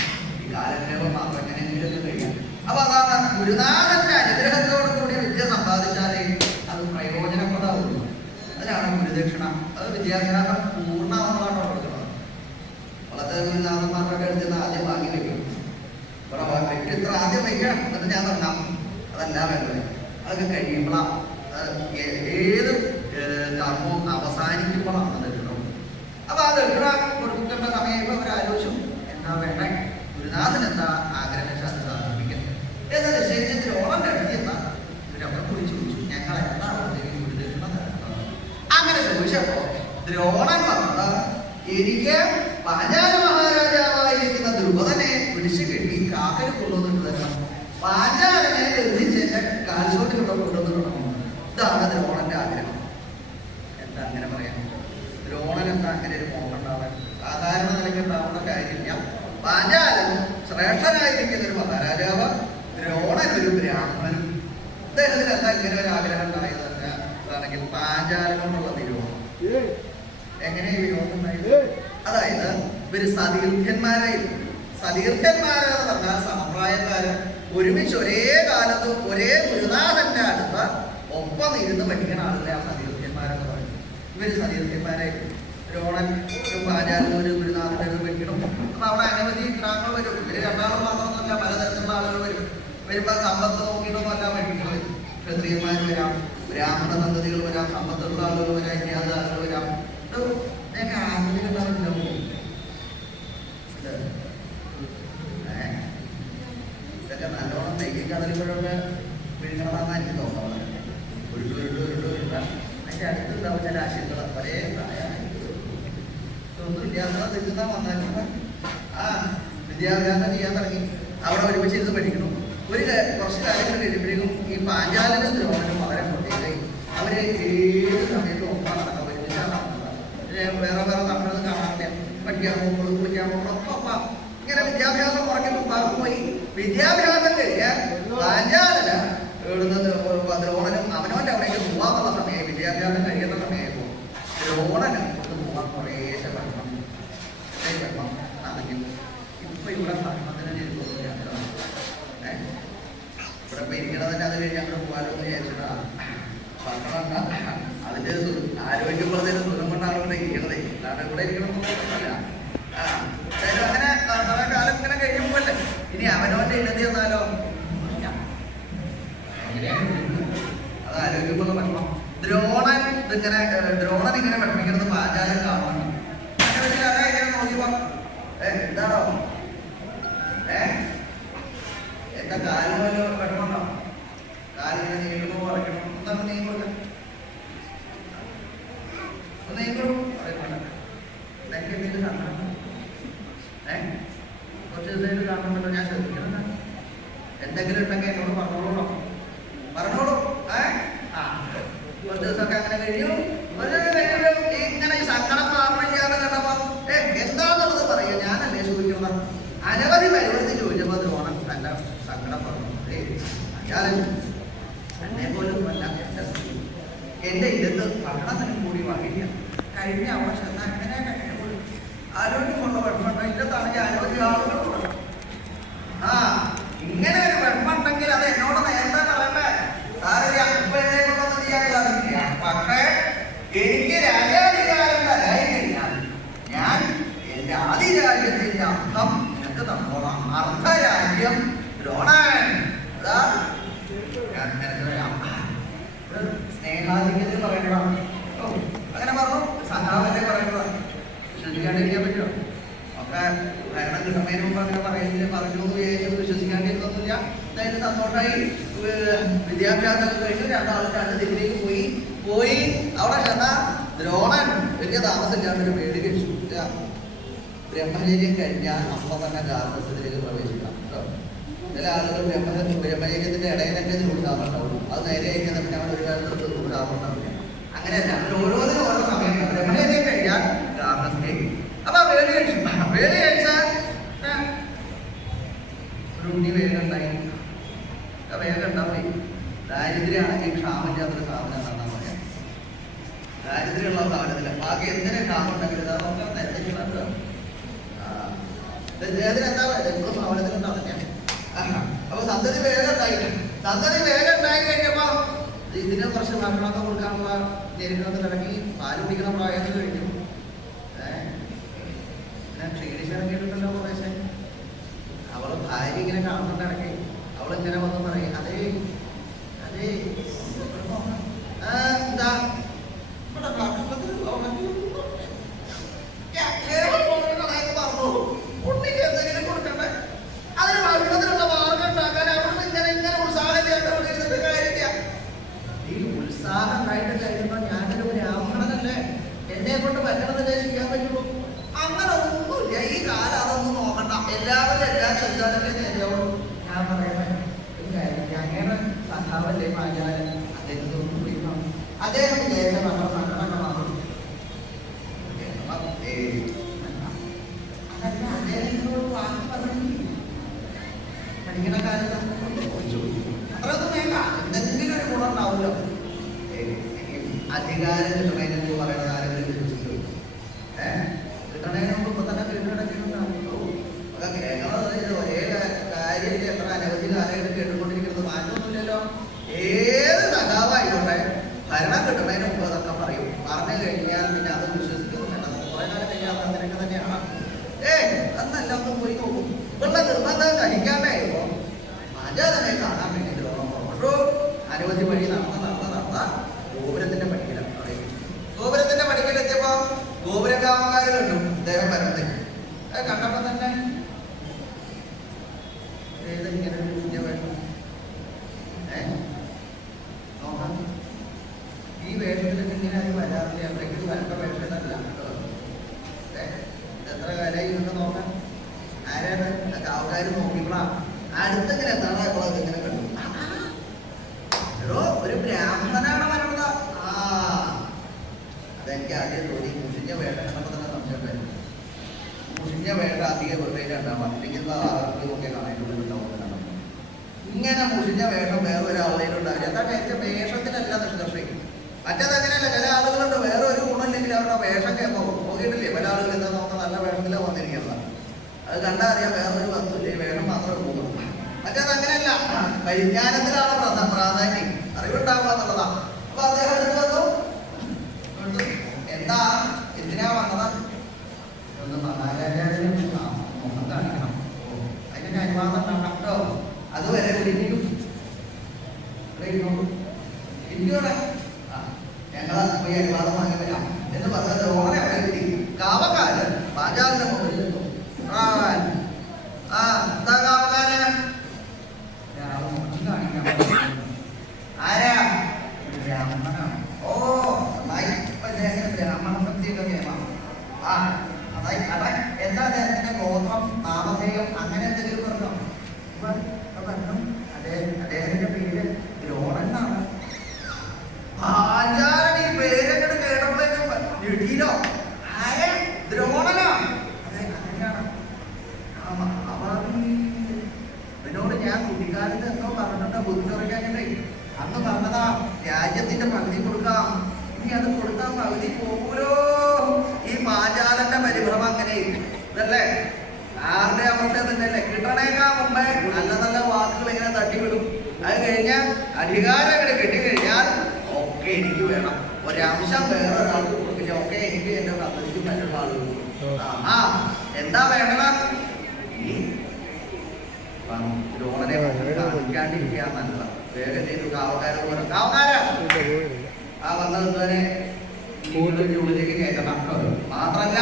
ഈ കാലക്ഷേമം മാത്രം എങ്ങനെയെങ്കിലും കഴിയാം. അപ്പൊ അതാണ് ഗുരുനാഥന്റെ അനുഗ്രഹത്തോടു കൂടി വിദ്യ സമ്പാദിച്ചാലേ അത് പ്രയോജനപ്പെടാവുള്ളൂ. അതിനാണ് ഗുരുദക്ഷിണ. അത് വിദ്യാഭ്യാസം പൂർണ്ണമായിട്ടാണ് കൊടുക്കുന്നത്. വളർത്ത ഗുരുനാഥന്മാരുടെ അടുത്ത് ആദ്യം വാങ്ങി വെക്കും. ഇവിടെ ഇത്ര ആദ്യം വയ്ക്കണം എന്നിട്ട് ഞാൻ തന്നാം. അതല്ല വേണ്ടത്. അതൊക്കെ കഴിയുമ്പോഴാണ് ഏത് കർമ്മവും അവസാനിക്കുമ്പോഴാണ് ദക്ഷിണ. അപ്പൊ ആ ദക്ഷിണ കൊടുക്കേണ്ട സമയം അവരാലോചിച്ചു എന്താ വേണ്ടേ, ഗുരുനാഥൻ എന്താ ആഗ്രഹം അത് സാധിപ്പിക്കുന്നത് എന്ന് നിശ്ചയിച്ച് ദ്രോണന്റെ അടുത്ത് എന്താ ഇവരവിടെ കുറിച്ച് ചോദിച്ചു, ഞങ്ങൾ എന്താ ഗുരുദക്ഷിണ തരുന്നത്? അങ്ങനെ ചോദിച്ചപ്പോ ദ്രോണൻ പറഞ്ഞത്, എനിക്ക് പാഞ്ചാല മഹാരാജാവായിരിക്കുന്ന ദ്രുപദനെ പിടിച്ചു കെട്ടി കാക്കന് കൊണ്ടുവന്നിട്ട് തരണം, പാഞ്ചാലനെ എത്തിച്ച് കാൽസോട്ടിലൂടെ കൊണ്ടുവന്നിട്ടുണ്ടോ. ഇതാണ് ദ്രോണന്റെ ആഗ്രഹം. എന്താ അങ്ങനെ പറയാം? ദ്രോണൻ എന്താ അങ്ങനെ ഒരു മോഹം ഉണ്ടാവാൻ? സാധാരണ നിലയ്ക്ക് ഉണ്ടാവുന്ന കാര്യമില്ല. പാഞ്ചാലൻ ശ്രേഷ്ഠനായിരിക്കുന്ന ഒരു മഹാരാജാവ്, ദ്രോണൻ ഒരു ബ്രാഹ്മണനും. അദ്ദേഹത്തിന് എന്താ ഇങ്ങനെ ഒരു ആഗ്രഹം ഉണ്ടായത്? അതാണെങ്കിൽ പാഞ്ചാലനോടുള്ള വിരോധം. എങ്ങനെ വിരോധം ഉണ്ടായത്? അതായത് ഇവര് സതീർത്ഥ്യന്മാരായിരുന്നു. സതീർത്ഥ്യന്മാരെന്ന് പറഞ്ഞാൽ സമപ്രായക്കാരൻ ഒരുമിച്ച് ഒരേ കാലത്ത് ഒരേ ഗുരുനാഥന്റെ അടുത്ത് ഒപ്പം ഇരുന്ന് പഠിക്കുന്ന ആളുകളെ ആ സതീർത്ഥ്യന്മാരെന്ന് പറയുന്നത്. ഇവര് സതീർത്ഥ്യന്മാരായിരുന്നു. ദ്രോണൻ ഒരു പാഞ്ചാലൻ ഒരു ഗുരുനാഥന്റെ അടുത്ത് പഠിക്കണം. അപ്പൊ അവിടെ അനവധി ഗ്രാമങ്ങൾ വരും. ഇവര് രണ്ടാളും മാത്രമൊന്നുമല്ല, പലതരത്തിലുള്ള ആളുകൾ വരും. വരുമ്പോ സമ്പത്ത് നോക്കിയിട്ടൊന്നും അല്ല പഠിക്കുന്നത്. ക്ഷത്രിയന്മാർ വരാം, ബ്രാഹ്മണ സന്തതികൾ വരാം, സമ്പത്തുള്ള ആളുകൾ വരാം, ഇല്ലാത്ത ആളുകൾ വരാം. ഞങ്ങൾക്ക് ആത്മീയണ്ടാവില്ല. ഇതൊക്കെ നല്ലോണം തൈക്കാതിരിക്കുമ്പോഴൊക്കെ വീഴ്ക്കണമെന്നാണ് എനിക്ക് തോന്നുന്നത്. ഉരുട്ട് അതിന്റെ അടുത്തുണ്ടാവും ചില ആശയങ്ങൾ ഒരേ പ്രായമായി ഒന്നും ഇല്ലാത്ത തെറ്റുന്ന വന്നാലും ആ വിദ്യാഭ്യാസം ചെയ്യാൻ തുടങ്ങി. അവിടെ ഒരുമിച്ചിരുന്ന് പഠിക്കണം. കുറച്ച് കാര്യങ്ങൾ കഴിയുമ്പോഴേക്കും ഈ പാഞ്ചാലനും ദ്രോണനും വളരെ പ്രത്യേകമായി. അവര് ഏത് സമയത്തും ഒപ്പം നടക്കാൻ ഒരുമിച്ചാണ് നടക്കുന്നത്. വേറെ നടക്കുന്നത് കാണാനില്ല. പഠിക്കാൻ പോകുമ്പോൾ കുളിക്കാൻ പോകുമ്പോൾ ഒപ്പം ഇങ്ങനെ വിദ്യാഭ്യാസം കുറയ്ക്കുമ്പോൾ പാർക്ക് പോയി. വിദ്യാഭ്യാസം കഴിഞ്ഞാൽ പാഞ്ചാലന് ദ്രോണനും അവനവന്റെ അവിടേക്ക് പോവാന്നുള്ള സമയം, വിദ്യാഭ്യാസം കഴിയുന്ന സമയമായപ്പോൾ ദ്രോണനും പോവാൻ കുറേശ്ശെ ഭക്ഷണം ആണെങ്കിൽ ഇപ്പൊ ഇവിടെ ഭക്ഷണത്തിന് ഇവിടെ ഇപ്പൊ ഇരിക്കണതന്നെ അത് കഴിഞ്ഞ് അങ്ങോട്ട് പോകാനോ എന്ന് വിചാരിച്ചിട്ടാണ്. ഭക്ഷണം അതിന്റെ ആരോഗ്യപ്രദത്തിന് സുഖം കൊണ്ടാണ് ഇവിടെ ഇരിക്കണത്. അല്ലാണ്ട് ഇവിടെ ഇരിക്കണമെന്നല്ല. അങ്ങനെ കുറെ കാലം ഇങ്ങനെ കഴിയുമ്പോഴല്ലേ ഇനി അവനവന്റെ ഇന്നതി എന്നാലോ അത് ആരോഗ്യമുള്ള ഭക്ഷണം. ദ്രോണൻ ഇങ്ങനെ പഠിപ്പിക്കുന്നത് പാഞ്ചാലൻ കാണണം. അങ്ങനെ ഇങ്ങനെ നോക്കിയപ്പോ എന്താണോ എന്താ കാലിന് വെട്ടമുണ്ടോ? കാലിങ്ങനെ നീങ്ങുമ്പോ പറയണം. എന്താണ് നീങ്ങൂല? നീങ്ങും പറയണ്ട. ഇതൊക്കെ എന്തെങ്കിലും കാണണം. കുറച്ച് ദിവസമായിട്ട് കാണുന്നുണ്ടോ? ഞാൻ ശ്രദ്ധിക്കണം. എന്തെങ്കിലും ഉണ്ടെങ്കിൽ എന്നോട് പറഞ്ഞോളൂ. ഇങ്ങനെ സങ്കടം മാറില്ലാതെ കണ്ടപ്പോ എന്താന്നുള്ളത് പറയുക, ഞാനല്ലേ ചോദിക്കുന്നത്. അനവധി പരിവർത്തി ചോദിച്ചപ്പോ ദ്രോണം നല്ല സങ്കടം പറഞ്ഞു. അയാൾ എന്നെ പോലും അല്ല എന്റെ ഇടത്ത് ഭക്ഷണത്തിനും കൂടി വഴിയില്ല. കഴിഞ്ഞ അവസ്ഥ അങ്ങനെ കഴിഞ്ഞപ്പോൾ ആരോഗ്യമുള്ള വിഷമം ഇല്ലത്താണെങ്കിൽ അനവധി ആളുകളുണ്ട്. ആ ഇങ്ങനെ ഒരു വിഷമമുണ്ടെങ്കിൽ അത് എന്നോട് നേരത്തെ പറയണ്ടേ. പക്ഷേ എനിക്ക് രാജ്യാധികാരം തരായി കഴിഞ്ഞാൽ ഞാൻ എന്റെ ആദിരാജ്യത്തിന്റെ അർത്ഥം നിനക്ക് തന്നോളാം. അർദ്ധരാജ്യം ദ്രോണൻ. അതാ ഞാൻ നിനക്ക് തരാം. സ്നേഹാധിക്യത്തിൽ പറയേണ്ടതാണ്. അങ്ങനെ പറഞ്ഞു. സഹാവല്ലേ പറയേണ്ടതാണ്. ശ്രദ്ധിക്കാണ്ടിരിക്കാൻ പറ്റുമോ? ഒക്കെ ഭരണം കിട്ടുന്നതിന് മുമ്പ് അങ്ങനെ പറഞ്ഞു എന്ന് വിശ്വസിക്കാണ്ടിരുന്നൊന്നുമില്ല. അതായത് സന്തോഷമായി വിദ്യാഭ്യാസം കഴിഞ്ഞു. രണ്ടാൾക്കാരുടെ ദില്ലിയിലേക്ക് പോയി അവിടെ ചെന്ന ദ്രോണൻ വലിയ താമസമില്ലാണ്ടൊരു വീട് കഴിച്ചു. ബ്രഹ്മചര്യം കഴിഞ്ഞാൽ അമ്മ തന്നെ ഗാർഹസ്ഥ്യത്തിലേക്ക് പ്രവേശിക്കണം കേട്ടോ. ചില ആളുകൾ ബ്രഹ്മചര്യത്തിന്റെ ഇടയിലൊക്കെ ഉത്സാഹം ഉണ്ടാവും. അത് നേരെ കഴിഞ്ഞാൽ പിന്നെ അവിടെ ഒരു കാലത്ത് ഉത്സാഹം ഉണ്ടാവില്ല. അങ്ങനെയല്ല, ഓരോന്നിനും ഓരോ സമയത്ത് ബ്രഹ്മചര്യം കഴിഞ്ഞാൽ ഗാർഹസ്ഥ്യം. അപ്പൊ വേടി കഴിച്ചു. വേടി കഴിച്ചാൽ ഒരു ഉണ്ണി വേഗം ഉണ്ടായി. വേഗം ഉണ്ടാവും. ദാരിദ്ര്യമാണെങ്കിൽ ക്ഷാമില്ലാത്തൊരു സാധനം എന്നാ പറയാം. ദാരിദ്ര്യമുള്ള സാധനത്തില്ല. ബാക്കി എന്തിനാ ക്ഷാമം ഉണ്ടെങ്കിൽ അതൊക്കെ തെറ്റിക്കുന്നുണ്ടോ? എന്താ എപ്പോഴും ഭവനത്തിലുണ്ടാവില്ല. അപ്പൊ സന്തതി വേഗം ഉണ്ടായില്ല. സന്തതി വേഗം ഉണ്ടായി കഴിഞ്ഞപ്പോ ഇതിനെ കുറച്ച് ഭക്ഷണമൊക്കെ കൊടുക്കാനുള്ള ജനിക്കണത്തിൽ ഇറങ്ങി പാല് കുടിക്കണം പ്രായം കഴിഞ്ഞു. ക്ഷീണിച്ചിറങ്ങിയിട്ടുണ്ടല്ലോ കുറേശ്ശെ. അവള് ഭാര്യ ഇങ്ങനെ കാണുന്നുണ്ട് ഇറങ്ങി. അവളിങ്ങനെ വന്ന് പറയും, അതേ അതേ എന്താ ഉണ്ണിക്ക് എന്തെങ്കിലും കൊടുക്കണ്ടേ? അതിന് ഭക്ഷണത്തിനുള്ള മാർഗം ഉണ്ടാക്കാൻ അവിടെ ഇങ്ങനെ ഉത്സാഹം കാര്യമില്ല. ഈ ഉത്സാഹം ഉണ്ടായിട്ട് കഴിയുമ്പോ ഞാനൊരു ബ്രാഹ്മണനല്ലേ, എന്നെ കൊണ്ട് പറ്റണതല്ലേ ചെയ്യാൻ പറ്റുള്ളൂ. അങ്ങനെ ഒന്നുമില്ല. ഈ കാലം അതൊന്നും നോക്കണ്ട. എല്ലാവരും എല്ലാം ചെയ്താലൊക്കെ നേരെയുള്ളൂ. ഞാൻ പറയണേ അങ്ങനെ സഖാവല്ലേ പാചാരൻ അദ്ദേഹത്തൊന്നും വിളിക്കണം. അദ്ദേഹം വിചാരിച്ച നമ്മുടെ സംഘടനകളാണ്. അതല്ല, അദ്ദേഹത്തിനോട് വാക്ക് പറഞ്ഞു പഠിക്കുന്ന കാലത്ത് അത്രയൊന്നും വേണ്ട. എന്തെങ്കിലും ഒരു ഗുണം ഉണ്ടാവുമല്ലോ. അധികാരം കിട്ടണേനെന്ന് പറയുന്ന ആരെങ്കിലും വിശ്വസിക്കും. കിട്ടണേന് മുമ്പ് ഇപ്പൊ തന്നെ കിട്ടുന്നുണ്ടാവുമല്ലോ. അതൊക്കെ കേൾക്കുന്നത് ഒരേ കാര്യത്തിൽ എത്ര അനവധി കാലഘട്ടം കേട്ടുകൊണ്ടിരിക്കുന്നത് മാറ്റമൊന്നുമില്ലല്ലോ. ഏത് സഖാവായിക്കോട്ടെ ഭരണം കിട്ടുന്നതിന് മുമ്പ് അതൊക്കെ പറയും. പറഞ്ഞു കഴിഞ്ഞാൽ പിന്നെ അത് വിശ്വസിക്കുന്നുണ്ട്. കുറെ കാലം കഴിഞ്ഞാൽ അത് അങ്ങനെയൊക്കെ തന്നെയാണ്. അന്നല്ല ഒന്ന് പോയി നോക്കും. ഇവളുടെ നിർബന്ധം സഹിക്കാണ്ടായപ്പോ പാചകനെ കാണാൻ വേണ്ടി ഓരോ അനവധി വഴി നടന്ന ഗോപുരത്തിന്റെ പടിക്കലാണ്. ഗോപുരത്തിന്റെ പടിക്കലെത്തിയപ്പോ ഗോപുരകാമക്കാർ കണ്ടു അദ്ദേഹം വരുന്നത്. കണ്ടപ്പോ തന്നെ ഇങ്ങനെ ഒരു കുഞ്ഞ വേഷം. നോക്കാം, ഈ വേഷത്തിലൊക്കെ ഇങ്ങനെ അത് വരാറില്ല. എവിടേക്കും വരേണ്ട വേഷമല്ല കേട്ടോ. എത്ര കാലമായി ഇങ്ങനെ നോക്കാം. ആരാണ് ആൾക്കാർ നോക്കിക്കോളാം. അടുത്തിങ്ങനെ എത്താണോ ഇപ്പോൾ ഇങ്ങനെ കണ്ടു. എടോ, ഒരു ബ്രാഹ്മണനാണ് വരണത്. അതെനിക്ക് ആദ്യം തോന്നി. മുഷിഞ്ഞ വേഷം കണ്ടപ്പോൾ തന്നെ സംശയമുണ്ടായിരുന്നു. മുഷിഞ്ഞ വേഷം അധികം വെറുതെ ഉണ്ടാവാം. അല്ലെങ്കിൽ നോക്കിയാൽ കാണാനുണ്ടാവും. ഇങ്ങനെ മുഷിഞ്ഞ വേഷം വേറെ ഒരാളുടെ ഉണ്ടാവില്ല. എന്താ വെച്ചാൽ വേഷത്തിനല്ല നിഷ്കർഷിക്കും. മറ്റേതങ്ങനെയല്ല. ചില ആളുകളുണ്ട് വേറെ ഒരു ഗുണമില്ലെങ്കിൽ അവരുടെ വേഷം കേൾക്കുമ്പോൾ നോക്കിയിട്ടില്ലേ? പല ആളുകൾ എന്താ നോക്കാൻ നല്ല വേഷത്തിലാണ് വന്നിരിക്കുന്നത്. അത് കണ്ടാൽ അറിയാം വേറൊരു വസ്തുല്ലേ, വേഷം മാത്രമേ പോകുള്ളൂ. മറ്റേതങ്ങനെയല്ല. പരിജ്ഞാനത്തിലാണ് പ്രാധാന്യം, അറിവുണ്ടാവുക എന്നുള്ളതാണ്. അപ്പൊ അദ്ദേഹം എടുത്ത് വന്നു. എന്താ എന്തിനാ വന്നതാ? ഒന്ന് മഹാരാജാവിനെ മുഖം കാണിക്കണം. അതിന്റെ അനുവാദം ഉണ്ടാക്കണം കേട്ടോ. അതുവരെ വിളിക്കും. ഇന്ത്യയുടെ ഞങ്ങളെ പോയി അനുവാദം വാങ്ങി വരാം എന്ന് പറഞ്ഞത് ഓണെ എത്തി. കാവക്കാര് പാചാലിന്റെ മുകളിൽ എന്താ കാവക്കാര് ആരാ? ബ്രാഹ്മണനാണ്. ഓ കുട്ടിക്കാലത്ത് എന്തോ പറഞ്ഞിട്ടുണ്ട് ബുദ്ധിമുറിക്കാഞ്ഞിട്ടേ. അന്ന് പറഞ്ഞതാ രാജ്യത്തിന്റെ പകുതി കൊടുക്കാം. ഇനി അത് കൊടുത്താൽ പകുതി പോകൂലോ. ഈ പാഞ്ചാലന്റെ പരിഭ്രമം അങ്ങനെ ഇതല്ലേ ആരുടെ അവസ്ഥ തന്നെയല്ലേ. കിട്ടണേക്കാ മുമ്പേ നല്ല നല്ല വാക്കുകൾ ഇങ്ങനെ തട്ടിവിടും. അത് കഴിഞ്ഞാൽ അധികാരം ഇവിടെ കിട്ടിക്കഴിഞ്ഞാൽ ഒക്കെ എനിക്ക് വേണം, ഒരംശം വേറെ ഒരാൾക്ക് കൊടുക്കില്ല, ഒക്കെ എനിക്ക് എന്റെ പദ്ധതിക്ക് മറ്റുള്ള ആളുകൾ. ആ എന്താ വേണ്ടത്? ഈ ദ്രോണനെ കാണിക്കാണ്ടിരിക്കുക നല്ലതാ. വേഗം ചെയ്തു കാവക്കാരെ പോലെ കാവക്കാര ആ വന്നതുവരെ ഉള്ളിലേക്ക് കയറ്റണം. മാത്രല്ല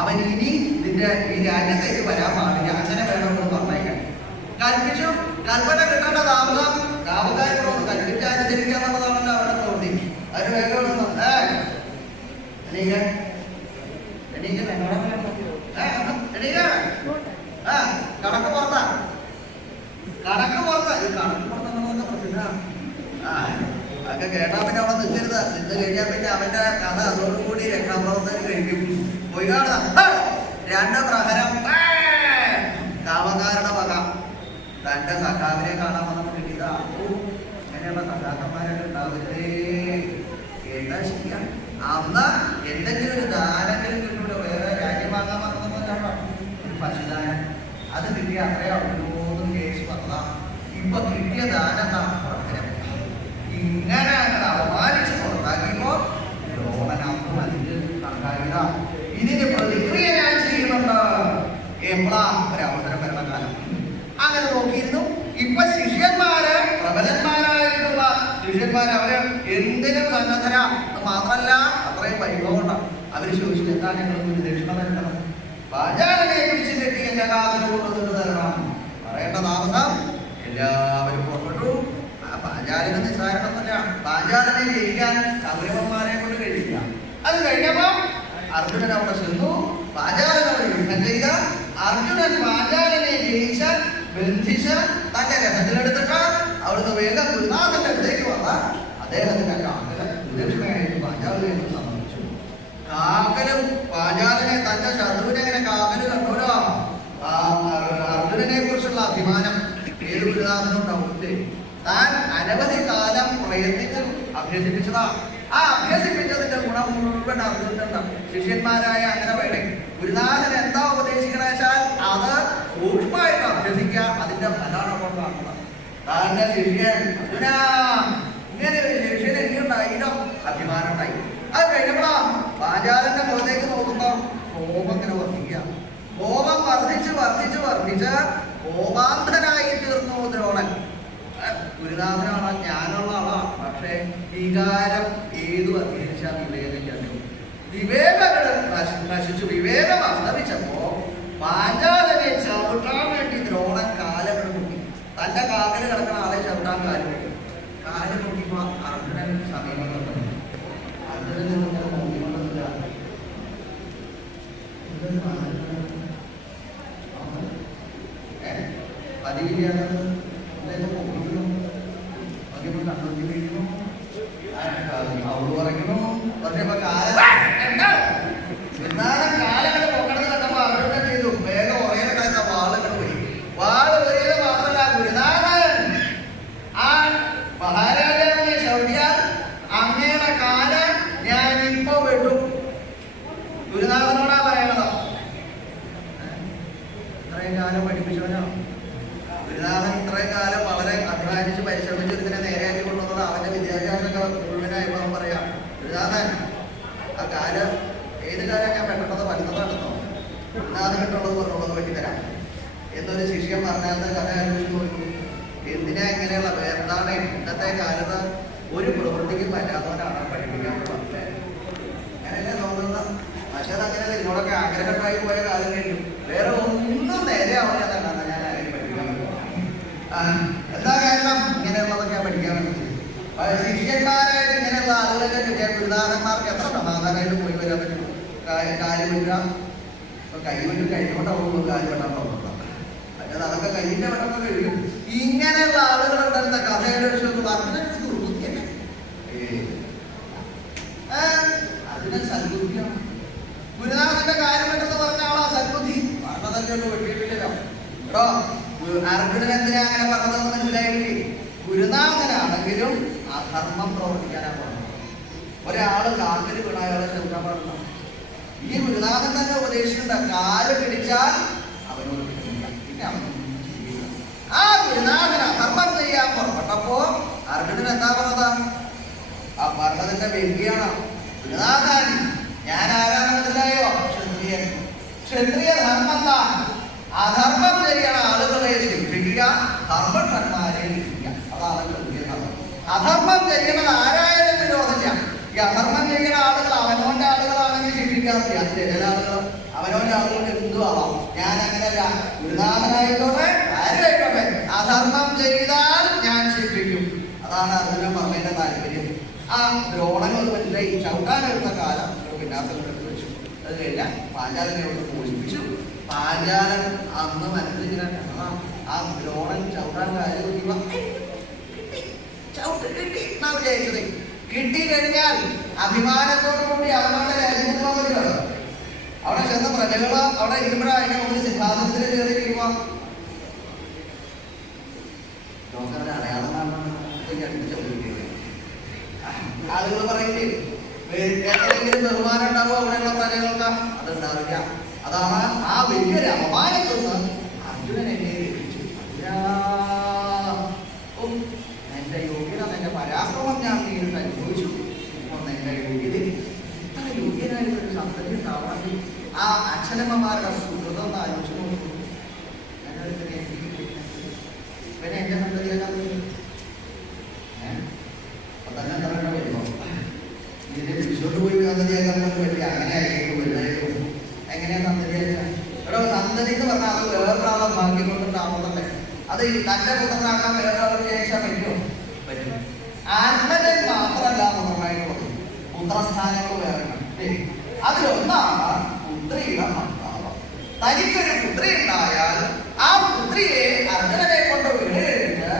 അവൻ ഇനി ഇതിന്റെ ഈ രാജ്യത്തേക്ക് വരാൻ പാടില്ല, അങ്ങനെ വേണമെന്ന് പറഞ്ഞേക്കാൻ കൽപ്പിച്ചു. കൽപ്പന കിട്ടേണ്ട താമസം കാവക്കാരോട് കൽപ്പിച്ചനുസരിക്കാന്നുള്ളതാണല്ലോ അവരുടെ പ്രവൃത്തി. അതിന് വേഗം കണക്ക് പുറത്താ, കണക്ക് പുറത്താ. ഈ കണക്ക് പുറത്തെന്നുള്ളതൊക്കെ പ്രസിദ്ധമാണ്. അതൊക്കെ കേട്ടാ പിന്നെ അവിടെ നിൽക്കരുത്. നിന്ന് കഴിഞ്ഞാൽ പിന്നെ അവന്റെ കഥ അതോടുകൂടി രക്ഷാപ്രവർത്തനം കഴിക്കും. പോയി കാണുക. രണ്ട് പ്രഹരം കാവക്കാരുടെ വക. തന്റെ സഖാവിനെ കാണാൻ വന്നപ്പോൾ കിട്ടിയതാ. അങ്ങനെയുള്ള സഖാക്കന്മാരൊക്കെ ഉണ്ടാവില്ലേ? എന്താ ചെയ്യാ? അന്ന് എന്തെങ്കിലും ഒരു ദാനെങ്കിലും കിട്ടൂലോ. വേറെ രാജ്യം വാങ്ങാൻ വന്നതല്ല, ഒരു പശുദാനം. അത് കിട്ടിയ അത്രയോ മൂന്നും കേസ് വന്നതാ. ഇപ്പൊ കിട്ടിയ ദാനം പ്രഹരം. ഇങ്ങനെ അവമാനിച്ച് പുറത്താക്കിയപ്പോ ദ്രോണനാക്കും അതിന് കണക്കാക്കിയതാ. ഇതിന് പ്രതിക്രിയ ഞാൻ ചെയ്യുന്നുണ്ട്. എപ്പോഴാ ഒരവസരം വരണ കാലം അങ്ങനെ നോക്കിയിരുന്നു. ഇപ്പൊ ശിഷ്യന്മാര് പ്രബലന്മാരായിട്ടുള്ള ശിഷ്യന്മാര് അവര് എന്തിനും സന്നദ്ധര. മാത്രല്ല അത്രയും വൈഭവമുണ്ട്. അവര് ചോദിച്ചു എന്താ ഞങ്ങൾക്ക് ദക്ഷിണ തരണം, പാഞ്ചാലനെ പിടിച്ചു കെട്ടി എന്റെ കാലം കൊണ്ടുവന്നിട്ട് തരണം. പറയേണ്ട താമസം എല്ലാവരും പുറപ്പെട്ടു. പാഞ്ചാലന് നിസ്സാരമൊന്നുമില്ല. പാഞ്ചാലനെ ജയിക്കാൻ കൗരവന്മാരെ കൊണ്ട് കഴിയില്ല. അത് കഴിഞ്ഞപ്പോ അർജുനൻ അവിടെ ചെന്നു. പാഞ്ചാലനോട് യുദ്ധം ചെയ്ത അർജുനൻ പാഞ്ചാലനെ ജയിച്ച് ബന്ധിച്ച് തന്റെ രഥത്തിലെടുത്തിട്ട് അവിടുന്ന് വേഗം ഗുരുനാഥന്റെ അടുത്തേക്ക് വന്ന അദ്ദേഹത്തിന്റെ കാക്കല് ദക്ഷിണയായിട്ട് പാഞ്ചാലനെ സമർപ്പിച്ചു. കാക്കലും പാഞ്ചാലനെ തന്റെ ശത്രുവിനെ അങ്ങനെ കാക്കല് കണ്ടോലോ. അർജുനനെ കുറിച്ചുള്ള അഭിമാനം ഏത് ഗുരുനാഥനുണ്ടാവില്ലേ? താൻ അനവധി കാലം പ്രയത്നിച്ച് അഭ്യസിപ്പിച്ചതാ. ആ അഭ്യസിപ്പിച്ചതിന്റെ ഗുണം മുഴുവൻ അർജുനുണ്ടാവും. ശിഷ്യന്മാരായ അങ്ങനെ വേണേ ഗുരുനാഥൻ എന്താ ഉപദേശിക്കണ വെച്ചാൽ അത് സൂക്ഷ്മമായിട്ട് അഭ്യസിക്കുക. അതിന്റെ ഫലമാണ് കൊണ്ടാണുള്ളത്. താന്റെ ശിഷ്യൻ അർജുന ഇങ്ങനെ ഒരു ശിഷ്യൻ എനിക്കുണ്ടായില്ലോ, അഭിമാനം ഉണ്ടായി. അത് കഴിഞ്ഞപ്പോഴാ പാഞ്ചാലന്റെ മുഖത്തേക്ക് നോക്കുമ്പോ കോപം ഇങ്ങനെ വർദ്ധിക്കുക. കോപം വർദ്ധിച്ച് വർദ്ധിച്ച് വർദ്ധിച്ച് കോപാന്ധനായി തീർന്നു ദ്രോണൻ. ഗുരുനാഥനാണ്, ജ്ഞാനമുള്ള ആളാണ്. പക്ഷേ വികാരം ഏതു അധികരിച്ചാൽ വിവേകം വിവേകങ്ങൾ നശിച്ചു. വിവേകം അസ്തമിച്ചപ്പോ പാഞ്ചാലനെ ചവിട്ടാൻ വേണ്ടി ദ്രോണൻ കാലങ്ങൾ മുട്ടി. തന്റെ കാലിൽ കിടക്കുന്ന ആളെ ചവിട്ടാൻ കാലം മുട്ടി. കാലം മുട്ടിപ്പോ അർജുനൻ സമീപം അർജുനൻ നോക്കിക്കൊണ്ടില്ല. പതിവില്ലാതെ അവള് പറയുന്നു പറഞ്ഞപ്പോ കാലങ്ങള് പൊക്കണത് കണ്ടപ്പോ അവരുടെ ചെയ്തു വേഗം ഉറയിലുണ്ടായിരുന്ന വാളുകൾ പോയി. വാള് ഒരേ മാത്രമല്ല ഗുരുനാഥൻ ആ മഹാരാജാവിനെ ചവിട്ടിയാൽ അങ്ങയുടെ കാല ഞാൻ ഇപ്പൊ വിട്ടു. ഗുരുനാഥനോടാ പറയണതോ. ഇത്രയും കാലം പഠിപ്പിച്ചവനോ ഗുരുനാഥൻ. ഇത്രയും കാലം വളരെ അധ്വാനിച്ച് പരിശ്രമിച്ച് ഇതിനെ നേരെയാക്കി കൊണ്ടുവന്നത് അവന്റെ വിദ്യാഭ്യാസമൊക്കെ മുഴുവനായപ്പോ അവൻ പറയാം ഗുരുനാഥൻ ആ കാലം ഏത് കാലം ഞാൻ പെട്ടെന്നത് വരുന്നതാണെന്നോ ഗുരുനാഥൻ കിട്ടുള്ളത് പറഞ്ഞുള്ളത് വേണ്ടി തരാം എന്നൊരു ശിഷ്യൻ പറഞ്ഞാൽ കഥ ആലോചിച്ച് നോക്കൂ. എന്തിനാ ഇങ്ങനെയുള്ള എന്താണ് ഇന്നത്തെ കാലത്ത് ഒരു പ്രവൃത്തിക്ക് പറ്റാത്തവരാണ് പഠിപ്പിക്കാൻ പറഞ്ഞത്. അങ്ങനെയല്ലേ തോന്നുന്നത്. പക്ഷേ അങ്ങനെയല്ല. ഇതിനോടൊക്കെ ആഗ്രഹമായി പോയ കാലം കഴിഞ്ഞു. വേറെ ഒന്നും നേരെ ആവുന്നതാണ് ഞാൻ ആരെയും പഠിപ്പിക്കാൻ പറ്റും. എന്താ കാരണം? ഇങ്ങനെയുള്ളതൊക്കെ പഠിക്കാൻ പറ്റും. ശിഷ്യന്മാരായിട്ട് ഇങ്ങനെയുള്ള ആളുകളൊക്കെ കിട്ടിയ ഗുരുനാഥന്മാർക്ക് എത്ര സമാധാനമായിട്ട് പോയി വരാൻ പറ്റും. കാര്യം വിട്ടാ ഇപ്പൊ കൈ വിട്ട് കഴിഞ്ഞോണ്ടാവുള്ളൂ കാര്യം വെട്ടാൻ പോകുന്നത്. അല്ലാതെ അതൊക്കെ കൈയിന്റെ വെട്ടൊക്കെ കഴിയും. ഇങ്ങനെയുള്ള ആളുകളുണ്ടായിരുന്ന കഥയുടെ പറഞ്ഞ ദുർബുദ്ധിയല്ലേ? അതിന് സദ്ബുദ്ധിയാണ്. ഗുരുനാഥന്റെ കാര്യം വെട്ടെന്ന് പറഞ്ഞ ആളാ സദ്ബുദ്ധി. പറഞ്ഞതല്ലേ വെട്ടിയിട്ടില്ലല്ലോ. കേട്ടോ അർജുനൻ എന്തിനാ അങ്ങനെ പറഞ്ഞതെന്ന് മനസ്സിലായില്ലേ? ഗുരുനാഥനാണെങ്കിലും അധർമ്മം പ്രവർത്തിക്കാനാണ് പറഞ്ഞത്. ഒരാള് കാട്ടിൽ വീണ അയാളെ ചെറുക്കാൻ പാടില്ല. ഈ ഗുരുനാഥൻ തന്നെ ഉപദേശിച്ചിട്ടുണ്ട്, കാല് പിടിച്ചാൽ അവനോട് പിടിക്കില്ല. പിന്നെ അവൻ ആ ഗുരുനാഥൻ അധർമ്മം ചെയ്യാൻ പുറപ്പെട്ടപ്പോ അർജുനൻ എന്താ പറഞ്ഞത്? ആ പറഞ്ഞതിന്റെ വ്യക്തിയാണ് ഗുരുനാഥൻ. ഞാൻ ആരാണ് മനസ്സിലായോ? ക്ഷത്രിയൻ. ക്ഷത്രിയ ധർമ്മത്താൻ അധർമ്മം ചെയ്യണ ആളുകളെ ശിക്ഷിക്കുക, ധർമ്മന്മാരെ രക്ഷിക്കുക. അതാണ് ക്ഷത്രിയ ധർമ്മം. അധർമ്മം ചെയ്യുന്നത് ആരായാലും വിരോധമില്ല. ഈ അധർമ്മം ചെയ്യുന്ന ആളുകൾ അവനോന്റെ ആളുകളാണെങ്കിൽ ശിക്ഷിക്കാറില്ല. ചില ആളുകൾ അവനോന്റെ ആളുകൾക്ക് എന്തു ആവാം. ഞാൻ അങ്ങനെയല്ല, ഗുരുനാഥനായിക്കോട്ടെ ആരായിക്കോട്ടെ, അധർമ്മം ചെയ്താൽ ഞാൻ ശിക്ഷിക്കും. അതാണ് അർജുനൻ പറഞ്ഞതിന്റെ താല്പര്യം. ആ ദ്രോണങ്ങൾ മനസ്സിലായി. ചവിട്ടാനെടുത്ത കാലം പിന്നാക്കം എടുത്ത് വെച്ചു. അത് കഴിഞ്ഞാൽ പാഞ്ചാലനെ കൊണ്ട് പോഷിപ്പിച്ചു. പാഞ്ചാലൻ അന്ന് മനസ്സിലിങ്ങനെ ആ ദ്രോണൻ ചവിട്ടാൻ കാര്യം ചവിട്ട് കിട്ടി എന്നാ വിചാരിച്ചത്. കിട്ടി കഴിഞ്ഞാൽ അഭിമാനത്തോടു കൂടി അവനവന്റെ രാജ്യത്ത് പോകാൻ പറ്റുമല്ലോ. അവിടെ ചെന്ന പ്രജകള് അവിടെ ഇരിക്കുമ്പോഴായിരിക്കും ഒരു സിംഹാസനത്തിൽ കയറി ഇരിക്കുക. ലോകത്തിന്റെ അടയാളം ആളുകൾ പറയില്ലേ, ഏതെങ്കിലും ബഹുമാനം ഉണ്ടാവുക അവിടെയുള്ള പ്രജകൾക്ക്? അതുണ്ടാവില്ല. അതാണ് ആ വലിയൊരു അപമാനത്തിൽ നിന്ന് അർജുനൻ എന്നെ രക്ഷിച്ചു. എന്റെ യോഗ്യത, എന്റെ പരാക്രമം ഞാൻ നേരിട്ട് അനുഭവിച്ചു. എന്റെ യോഗ്യത ഇത്ര യോഗ്യനായിട്ടൊരു സന്തതി ഉണ്ടാവണമെങ്കിൽ ആ അച്ഛനമ്മമാരുടെ സുഹൃതം ഒന്ന് ആലോചിച്ചു നോക്കൂ. പിന്നെ എന്റെ സന്തതിയാക്കാൻ ഇതിനെ തിരിച്ചോട്ട് പോയി സന്തതിയാക്കാൻ പറ്റില്ല. അങ്ങനെ ആയിരിക്കും വലുതായിരിക്കും. എങ്ങനെയാ സന്തതിയാക്കാൻ? ഇവിടെ സന്തതി എന്ന് പറഞ്ഞാൽ അത് വേറൊരാളെ ഭാഗ്യം കൊണ്ടുണ്ടാവുന്നതല്ലേ. അത് തന്റെ പുത്രനാക്കാൻ വേറൊരാളെ വിചാരിച്ചാൽ പറ്റുമോ? പറ്റും. ആത്മജൻ മാത്രമല്ല പുത്രനായിട്ടുള്ളത്, പുത്രസ്ഥാനങ്ങൾ വേറെ. അതിലൊന്നാണ് പുത്രിയുടെ ഭർത്താവ്. തനിക്കൊരു പുത്രി ഉണ്ടായാൽ ആ പുത്രിയെ അർജുനനെ കൊണ്ട് വീട് കഴിഞ്ഞ്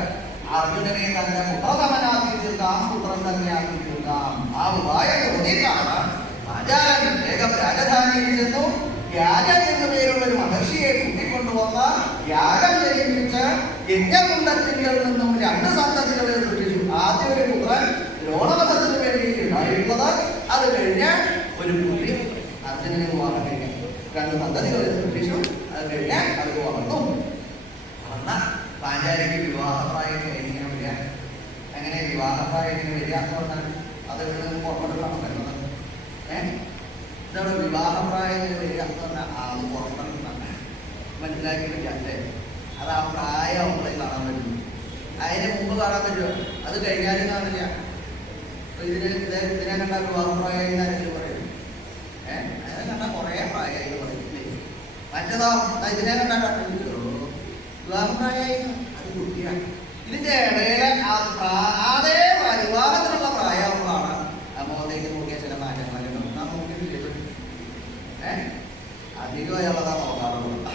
അർജുനനെ തന്നെ പുത്രസമനാക്കി തീർക്കാം, പുത്രൻ തന്നെ ആക്കി തീർക്കാം. ആ ഉപായം തോന്നിയിട്ടാണ് പാഞ്ചാലൻ വേഗം രാജധാനിയിൽ ചെന്നു യാഗം എന്ന പേരുള്ള ഒരു മഹർഷിയെ കൂട്ടിക്കൊണ്ടുവന്ന യാഗം ചെയ്യിപ്പിച്ച് യജ്ഞകുണ്ടത്തിൽ നിന്നും 2 സന്തതികളെ സൃഷ്ടിച്ചു. ആദ്യം ഒരു പുത്രൻ ദ്രോണവധത്തിന് വേണ്ടി ഉണ്ടായിട്ടുള്ളത്. അത് കഴിഞ്ഞ് ഒരു പുത്രി അർജുനനെ വിവാഹം കഴിക്കാൻ 2 സന്തതികളെ സൃഷ്ടിച്ചു. അത് കഴിഞ്ഞ് അത് വളർന്നു. വളർന്ന പാഞ്ചാലിക്ക് വിവാഹപ്രായം എങ്ങനെ വരിക? എങ്ങനെ വിവാഹപ്രായം എങ്ങനെ വരിക എന്ന് പറഞ്ഞാൽ അത് പുറപ്പെട്ടിട്ടാണ് വരുന്നത്. ഇതവിടെ വിവാഹപ്രായം വരിക എന്ന് പറഞ്ഞാൽ അത് പുറപ്പെട്ടിട്ടാണ് മനസ്സിലാക്കിയിട്ടില്ല അല്ലേ? അത് ആ പ്രായം നമ്മളെ കാണാൻ പറ്റും. അതിന് മുമ്പ് കാണാൻ പറ്റുമോ? അത് കഴിഞ്ഞാലും കാണില്ല. ഇതിനെ കണ്ട വിവാഹപ്രായം ആരെങ്കിലും പറയും? അതിനെ കണ്ട കുറേ പ്രായമായി പറയില്ലേ? മറ്റേതോ ഇതിനെ കണ്ടാ വിവാഹപ്രായമായി അത് കുട്ടിയാണ്. ഇതിന്റെ ഇടയിലെ അതേ വിവാഹത്തിനുള്ള പ്രായമുള്ളതാണ് മുഖത്തേക്ക് നോക്കിയ ചില മാറ്റങ്ങളൊക്കെ നാം നോക്കിയിട്ടില്ല. അധികമായുള്ളതാ നോക്കാറുള്ളത്.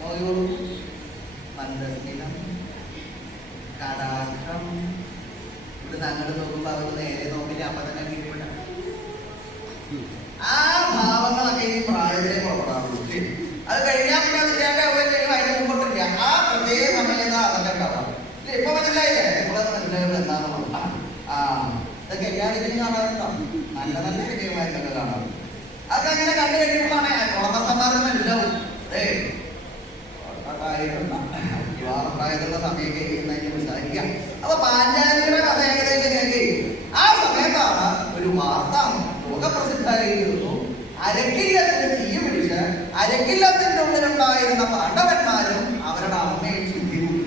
നോക്കിയോളൂ. മന്ദസ്മിതം, കടാക്ഷം. ഇവിടെ അങ്ങോട്ട് നോക്കുമ്പോൾ അവർ നേരെ നോക്കില്ല, അപ്പൊ തന്നെ കീഴ്പ്പെട്ട ആ ഭാവങ്ങളൊക്കെ ഈ പ്രായത്തിലേ പുറപ്പെടാറുള്ളൂ. അത് കഴിഞ്ഞാൽ പിന്നെ അതിന്റെ അതിന് മുമ്പോട്ടില്ല. ആ പ്രത്യേക സമയത്ത് അതൊക്കെ ഉണ്ടാവാം. ഇപ്പൊ മനസ്സിലായില്ലേ? ഇപ്പോഴത് മനസ്സിലായത് എന്താണെന്നുള്ളത്. ഇതൊക്കെ എല്ലാവരും കാണാറുണ്ടോ? നല്ല നല്ല വിജയമായിട്ടൊക്കെ കാണാറുണ്ട്. അതൊക്കെ അങ്ങനെ കണ്ടു കഴിയുമ്പോഴാണ് ഉടമസ്ഥന്മാർക്ക് മനസ്സിലാവും. വിവാഹപ്രായത്തിലുള്ള സമയമൊക്കെ ചെയ്യുന്നതിന് വിസാരിക്കുക. അപ്പൊ പാഞ്ചാലിയുടെ കഥ ഏകദേശം കേൾക്കി. ആ സമയത്താണ് ഒരു വാർത്ത ലോകപ്രസിദ്ധമായിരുന്നു. അരക്കില്ലത്തിന് തീ പിടിച്ച് അരക്കില്ലത്തിന്റെ ഉള്ളിലുണ്ടായിരുന്ന പാണ്ഡവന്മാരും അവരുടെ അമ്മയും ശുദ്ധി കൂടി.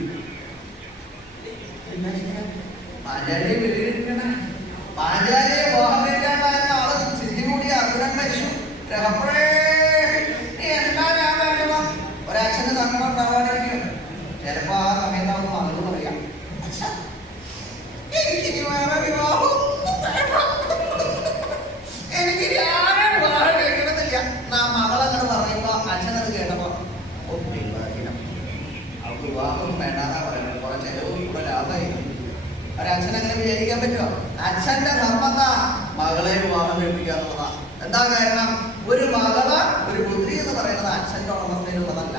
പാഞ്ചാലിയെ വെളിയിലിരിക്കണേ. പാഞ്ചാലിയെ വിവാഹം കഴിക്കാണ്ടായിരുന്ന ആള് സിദ്ധി കൂടി അർജുനൻ മരിച്ചു. അപ്പോഴേ എന്താ ഞാൻ വേണ്ടത്? ഒരച്ഛന് സങ്കടം ഉണ്ടാവാണ്ടിരിക്കും. ചിലപ്പോ ആ സമയത്താവും മകള് പറയാം, എനിക്കിനി വേറെ വിവാഹം, എനിക്കിനി ആരെ വിവാഹം കഴിക്കണമെന്നില്ല. മകളെങ്ങനെ പറയുമ്പോ അച്ഛനത് കേട്ടപ്പോ അവർക്ക് വിവാഹം വേണ്ടാന്നാ പറയുന്നത്. കുറെ ചെലവും കൂടെ ലാഭമായിരുന്നു. ഒരച്ഛൻ അങ്ങനെ വിചാരിക്കാൻ പറ്റുമോ? അച്ഛന്റെ ധർമ്മത്താ മകളെ വിവാഹം കഴിപ്പിക്കുക എന്നുള്ളതാ. എന്താ കാരണം? ഒരു മകള്, ഒരു പുത്രി എന്ന് പറയുന്നത് അച്ഛന്റെ ഉടമസ്ഥയിലുള്ളതല്ല.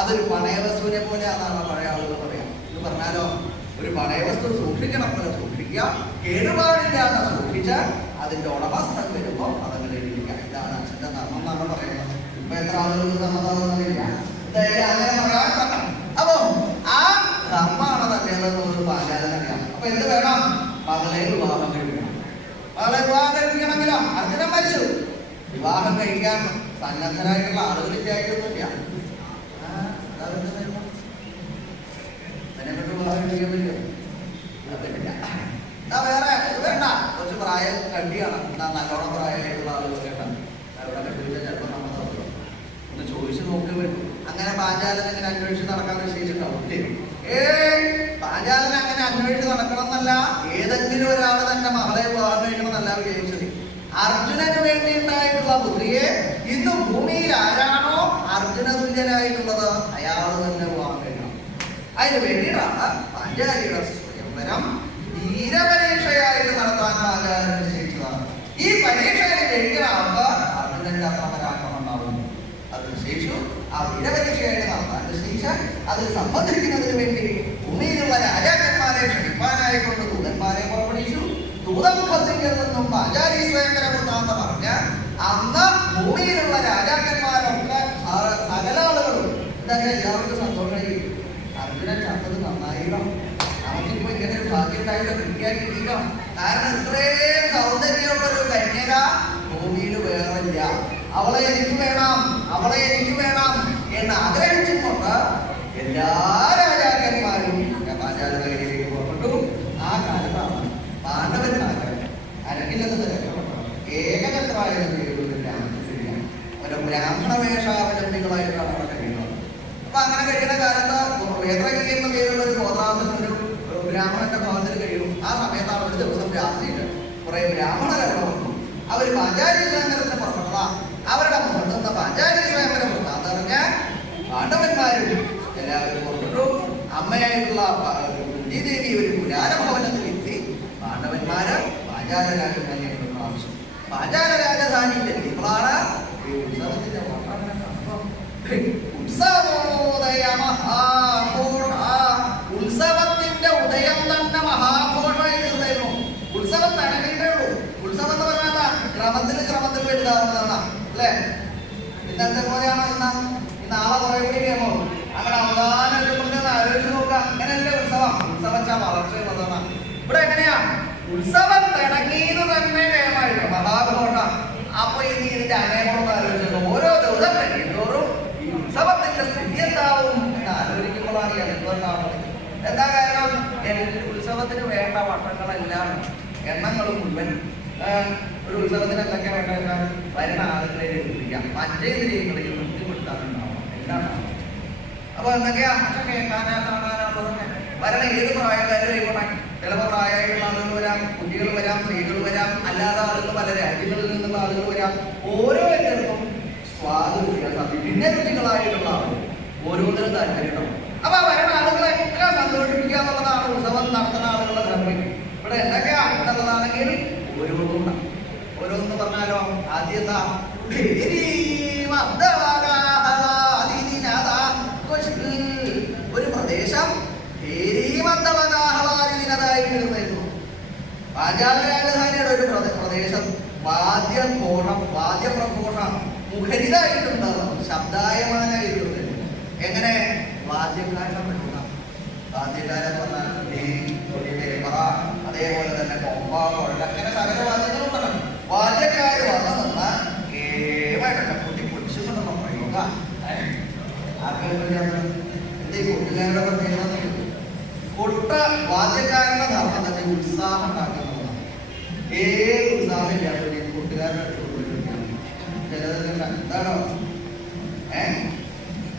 അതൊരു പണയവസ്തുവിനെ പോലെയാണെന്നാണ് പഴയ ആളുകൾ പറയാം. ഇത് പറഞ്ഞാലോ, ഒരു പണയവസ്തു സൂക്ഷിക്കണം പോലെ സൂക്ഷിക്കുക, കേടുപാടില്ലാതെ സൂക്ഷിച്ചാൽ അതിന്റെ ഉടമസ്ഥൻ വരുമ്പോൾ അതങ്ങനെ ഇരിക്കുക. ഇതാണ് അച്ഛന്റെ ധർമ്മം എന്നാണ് പറയുന്നത്. ഇപ്പൊ എത്ര ആളുകൾക്ക് ധർമ്മതാണെന്നില്ല, അങ്ങനെ പറയാൻ. അപ്പൊ ആ ധർമ്മമാണ് തന്നെയെന്ന് പാചാലം അറിയാം. അപ്പൊ എന്ത് വേണം? മകളെ വിവാഹം കഴിക്കണം. മകളെ വിവാഹം കഴിപ്പിക്കണമെങ്കിലോ അർജുനൻ മരിച്ചു. വിവാഹം കഴിക്കാൻ സന്നദ്ധരായിട്ടുള്ള ആളുകളില്ലായിട്ടൊന്നുമില്ല. അതിനെപ്പറ്റി വിവാഹം കഴിക്കാൻ പറ്റുമോ? പറ്റില്ല. വേറെ വേണ്ട, കുറച്ച് പ്രായം കണ്ടിയാണ്. എന്നാ നല്ലോണം പ്രായമായിട്ടുള്ള ആളുകളൊക്കെ ഉണ്ട്. അവരൊക്കെ ചോദിച്ചാൽ ചിലപ്പോൾ നമ്മൾ ഒന്ന് ചോദിച്ചു നോക്കി വരും. അങ്ങനെ പാഞ്ചാലൻ അങ്ങനെ അന്വേഷിച്ച് നടക്കാൻ നിശ്ചയിച്ചിട്ടുണ്ടാവും. പാഞ്ചാലൻ അങ്ങനെ അന്വേഷിച്ച് നടക്കണം എന്നല്ല, ഏതെങ്കിലും ഒരാൾ തന്നെ മകളെ വിവാഹം കഴിക്കണം എന്നല്ല വിചാരിച്ചത്. അർജുനന് വേണ്ടി ഉണ്ടായിട്ടുള്ള പുത്രിയെ ഇന്ന് ഭൂമിയിൽ ആരാണോ അർജുന തുല്യനായിട്ടുള്ളത് അയാൾ തന്നെ വിവാഹം കഴിക്കണം. അതിന് വേണ്ടിയിട്ടാണ് പാഞ്ചാലിയുടെ സ്വയംവരം ധീരപരീക്ഷയായിട്ട് നടത്താൻ പാഞ്ചാലൻ നിശ്ചയിച്ചതാണ്. ഈ പരീക്ഷയിൽ ജയിക്കുന്ന ആൾക്ക് അർജുനന്റെ അക്രമരാക്രമം ഉണ്ടാവുന്നു. അത് നിശ്ചയിച്ചു. ആ ധീരപരീക്ഷയായിട്ട് നടത്താൻ നിശ്ചയിച്ചാൽ അതിൽ സംബന്ധിക്കുന്നതിന് വേണ്ടി ഭൂമിയിലുള്ള രാജാക്കന്മാരെ ക്ഷണിപ്പാനായിക്കൊണ്ട് ദൂതന്മാരെ പുറപ്പെടുവിച്ചു. ദൂതമുഖത്തിൽ നിന്നും പാഞ്ചാലി സ്വയംവര വൃത്താന്തം പറഞ്ഞ അന്ന് ഭൂമിയിലുള്ള രാജാക്കന്മാരൊക്കെ സകല ആളുകളും ഇതൊക്കെ എല്ലാവർക്കും സന്തോഷമായി. അർജുനൻ ചത്തത് നന്നായില്ലോ, നമുക്കിപ്പോ ഇങ്ങനെ ഒരു ഭാഗ്യം ഉണ്ടായില്ലോ, കിട്ടിയാക്കിയില്ലോ. കാരണം ഇത്രയും സൗന്ദര്യമുള്ള ഒരു കന്യക ഭൂമിയിൽ വേറില്ല. അവളെ എനിക്ക് വേണം, അവളെ എനിക്ക് വേണം എന്ന് ആഗ്രഹിച്ചുകൊണ്ട് എല്ലാ രാജാക്കന്മാരും പാഞ്ചാലനഗരിയിലേക്ക് പുറപ്പെട്ടു. ആ കാലത്താണ് പാണ്ഡവന്മാര് അരക്കില്ലെന്ന് രക്ഷപ്പെട്ടത്. ഏകചക്രായെന്ന് പേരുള്ള ഒരു ബ്രാഹ്മണ വേഷാവലംബികളായിട്ടാണ് അവിടെ കഴിയുന്നത്. അപ്പൊ അങ്ങനെ കഴിയുന്ന കാലത്ത് വേത്രകി എന്ന പേരുള്ള ഒരു ഗോത്രാസൻ ഒരു ബ്രാഹ്മണന്റെ ഭവനത്തിൽ കഴിയും. ആ സമയത്താണ് ഒരു ദിവസം രാത്രിയിൽ കുറെ ബ്രാഹ്മണർ അവിടെ വന്നു. അവർ പാഞ്ചാലി സ്വയംവരത്തിന് പുറപ്പെട്ടതാ. അവരുടെ മുഖത്തുനിന്ന് പാഞ്ചാലി സ്വയംവരം പുറത്താന്ന് പറഞ്ഞാൽ പാണ്ഡവന്മാരും എല്ലാവരും പുറപ്പെട്ടു. അമ്മയായിട്ടുള്ള കുന്തിദേവി ഒരു പുരാണഭവനത്തിൽ എത്തി. പാണ്ഡവന്മാര് പാഞ്ചാല രാജധാനിയായിട്ടുള്ള ആവശ്യം. പാഞ്ചാല രാജധാനിയിൽ എത്തിയപ്പോഴാണ് ഈ ഉത്സവത്തിന്റെ ഉത്സവോദയ മഹാഘോഷ. ഉത്സവത്തിന്റെ ഉദയം തന്നെ മഹാഘോഷമായിരുന്നു. ഉത്സവം നടന്നിട്ടേ ഉള്ളൂ. ഉത്സവം എന്ന് പറഞ്ഞാൽ ക്രമത്തിൽ വലുതാവുന്നതാണ് അല്ലേ? ഇന്നത്തെ പോലെയാണോ? നാളെ കുറെ കൂടി കേമോ അങ്ങനെ അവസാനം ആലോചിച്ച് നോക്കാം. അങ്ങനെയല്ലേ ഉത്സവം? ഉത്സവച്ചാ വളർച്ചയുള്ളതാണ്. ഇവിടെ എങ്ങനെയാ? ഉത്സവം തുടങ്ങിയത് തന്നെ കേമായിരുന്നു മഹാഘോഷ. അപ്പൊ ഇനി ഇതിന്റെ അനേകമൊന്നും ആലോചിച്ചത് ഓരോ ദിവസം കഴിയുന്നോറും ഈ ഉത്സവത്തിന്റെ സ്ഥിതി എന്താവും എന്ന് ആലോചിക്കുമ്പോഴാണ് ഈ അനുഭവം. എന്താ കാരണം? ഉത്സവത്തിന് വേണ്ട വട്ടങ്ങളെല്ലാം എണ്ണങ്ങളും മുഴുവൻ ഒരു ഉത്സവത്തിന് എന്തൊക്കെ വേണ്ട വെച്ചാൽ വരുന്ന ആളുകളെ എത്തിക്കാം. മറ്റേതിനെയും ബുദ്ധിമുട്ടാണുണ്ടാവും എല്ലാം. അപ്പൊ എന്തൊക്കെയാ കേൾക്കാനാ കാണാനാവുന്നതൊക്കെ വരണ ഏത് പ്രായക്കാരും ആയിക്കോട്ടെ. ചിലപ്പോൾ പ്രായമായിട്ടുള്ള ആളുകൾ വരാം, കുട്ടികൾ വരാം, സ്ത്രീകൾ വരാം, അല്ലാതെ ആളുകൾ പല രാജ്യങ്ങളിൽ നിന്നുള്ള ആളുകൾ വരാം. ഓരോരുത്തർക്കും സ്വാതന്ത്ര്യം ഭിന്നരുചികളായിട്ടുള്ള ആളുകൾ ഓരോന്നിനും താല്പര്യമുണ്ടാവും. അപ്പൊ വരുന്ന ആളുകളെയൊക്കെ സന്തോഷിപ്പിക്കുക എന്നുള്ളതാണ് ഉത്സവം നടത്തുന്ന ആളുകളുടെ ധർമ്മം. ഇവിടെ എന്തൊക്കെയാ എന്നുള്ളതാണെങ്കിൽ ഓരോന്ന് പറഞ്ഞാലോ. ആദ്യത്തെ ഒരു പ്രദേശം ായിരുന്നു. പാഞ്ചാല രാജധാനിയുടെ ഒരു പ്രദേശം വാദ്യപ്രഘോഷം മുഖരിതായിട്ടുണ്ടാകും, ശബ്ദായമാനായിട്ടുണ്ട്. എങ്ങനെ? വാദ്യക്കാരനെ പറ്റുന്ന വാദ്യക്കാരൻ പറഞ്ഞാൽ അതേപോലെ തന്നെ കൊമ്പ, കൊഴൽ, അങ്ങനെ സകല വാദ്യങ്ങളുണ്ടല്ലോ. വാദ്യക്കാര് വന്നു നിന്നാൽ ഏമായിട്ടല്ല കുട്ടി പൊടിച്ചുകൊണ്ടെന്ന് പറയുക. എന്തേ കൂട്ടുകാരുടെ പ്രത്യേകത? കൊട്ട വാദ്യക്കാരുടെ ധർമ്മം തന്നെ ഉത്സാഹം ഉണ്ടാക്കുന്നതാണ്. ഏത് ഉത്സാഹം ഇല്ലാത്ത കൂട്ടുകാരുടെ ചിലതൊക്കെ എന്താണോ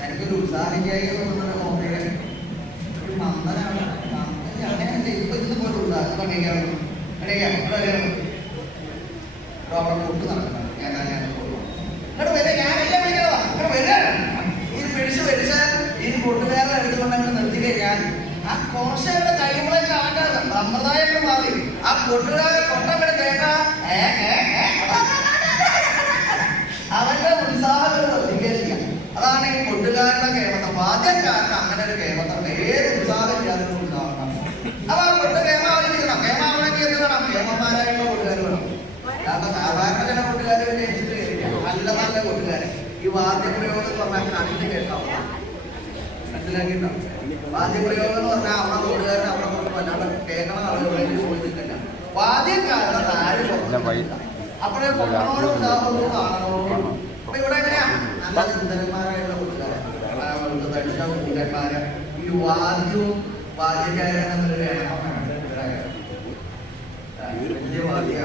എനിക്കൊരു ഉത്സാഹിക്കായി നോക്കുക. ഒരു മന്ദനാണ് അങ്ങനെയല്ലേ ഇപ്പൊ ഇന്ന് പോലെ ഉത്സാഹം പണിയാറുള്ളൂ. അവിടെ കൊട്ടു നടക്കണം. ഇങ്ങോട്ട് വരെ ഞാനെല്ലാം വിളിക്കണതാ. ഇങ്ങോട്ട് വരിക. ഈ പിടിച്ച് ഈ കൂട്ടുകാരെ എടുത്തുകൊണ്ടങ്ങ് നിർത്തി കഴിഞ്ഞാൽ ആ കോശയുടെ കഴിയുമ്പോഴേക്കും അവന്റെ സമ്പ്രദായം മാറി. ആ കൂട്ടുകാരെ കൊട്ടപ്പെടെ കേട്ട അവന്റെ ഉത്സാഹങ്ങൾ വർദ്ധിക്കുക ചെയ്യാം. അതാണ് ഈ കൊട്ടുകാരുടെ കേമത്തം. വാദ്യക്കാരന് അങ്ങനെ ഒരു കേമത്തം, ഏത് ഉത്സാഹമില്ലാതെ ഉത്സാഹം. അപ്പൊ കൊട്ട് കേമാവലിക്കണം. കേമാവണമെങ്കിൽ എന്ത് വേണം? കേമന്മാരായുള്ള കൊട്ടുകാർ വേണം. കാരണം സാധാരണ ചില കൊട്ടുകാർ ജനിച്ചിട്ട് നല്ല നല്ല കൊട്ടുകാർ ഈ വാദ്യപ്രയോഗം എന്ന് പറഞ്ഞാൽ കണ്ണിന് കേൾക്കാം. മനസ്സിലാക്കിയിട്ടുണ്ടോ? വാദ്യപ്രയോഗം എന്ന് പറഞ്ഞാൽ അവിടെ കൊട്ടുകാരൻ അവിടെ കൊണ്ട് വല്ലാണ്ട് കേൾക്കണ ആളുകളെ ചോദിച്ചിട്ടില്ല. വാദ്യക്കാരുടെ താഴെ അപ്പോഴേ കൊള്ളണോടും ഉണ്ടാവുള്ളൂ കാണണോടും. അപ്പൊ ഇവിടെ എങ്ങനെയാ നല്ല സുന്ദരന്മാരായിട്ടുള്ള കൂട്ടുകാരെ കൂട്ടുകാരെ ഈ വാദ്യവും വാദ്യക്കാരെന്നൊരു വലിയ വാദ്യ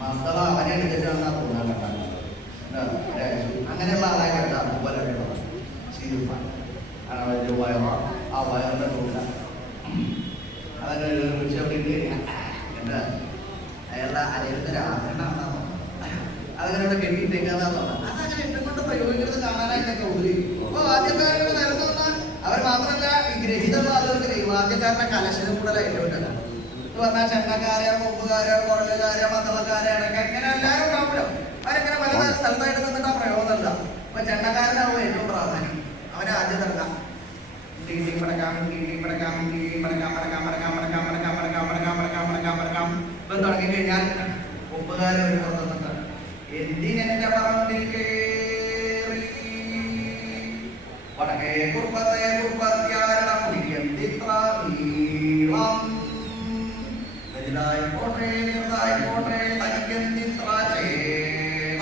മസള അവനെ എടുത്തിട്ടാണ് തോന്നാൻ. അങ്ങനെയുള്ള ആളെ കണ്ട അതുപോലെ ആ വയറിന്റെ തോന്ന അതൊക്കെ വിളിച്ചവിടെ എന്താ അയാളുടെ അലയുടെ ഒരു ആഭരണമാണെന്നാ അതങ്ങനെ ഇവിടെ കെട്ടിയിട്ടേക്കാന്നാ തോന്നുന്നത്. അതങ്ങനെ എന്നെ കൊണ്ട് പ്രയോഗിക്കുന്നത് കാണാനായിട്ടൊക്കെ ഉള്ളിൽ. അപ്പൊ വാദ്യക്കാരുടെ നിരന്ന് വന്നാൽ അവർ മാത്രമല്ല ഈ ഗ്രഹിതമുള്ള ആളുകൾക്ക് ഈ വാദ്യക്കാരുടെ കലശനും കൂടെ ഏറ്റവും എന്ന് പറഞ്ഞാൽ ചെണ്ടക്കാരോ കൊമ്പുകാരോ കൊഴലുകാരോ മത്തളക്കാരോ ഇടയ്ക്ക് ഇങ്ങനെ എല്ലാവരും ഉണ്ടാവുമല്ലോ. അവരെങ്ങനെ പല സ്ഥലത്തായിട്ട് നിന്നിട്ട് ആ പ്രയോഗമല്ല. അപ്പൊ ചെണ്ടക്കാരനാവും ഏറ്റവും പ്രാധാന്യം. അവരെ ആദ്യം തിറക്കാം തുടങ്ങി കഴിഞ്ഞാൽ കൊമ്പുകാരൻ ഒരു പുറത്തുനിന്നിട്ട് എന്തിനെന്റെ പറമ്പിൽ കേറി വടക്കേ കുർപ്പത്തെ കുർപ്പത്യാരണം പോട്ടെ പോട്ടെ തനിക്കെന്തിത്ര ചേരം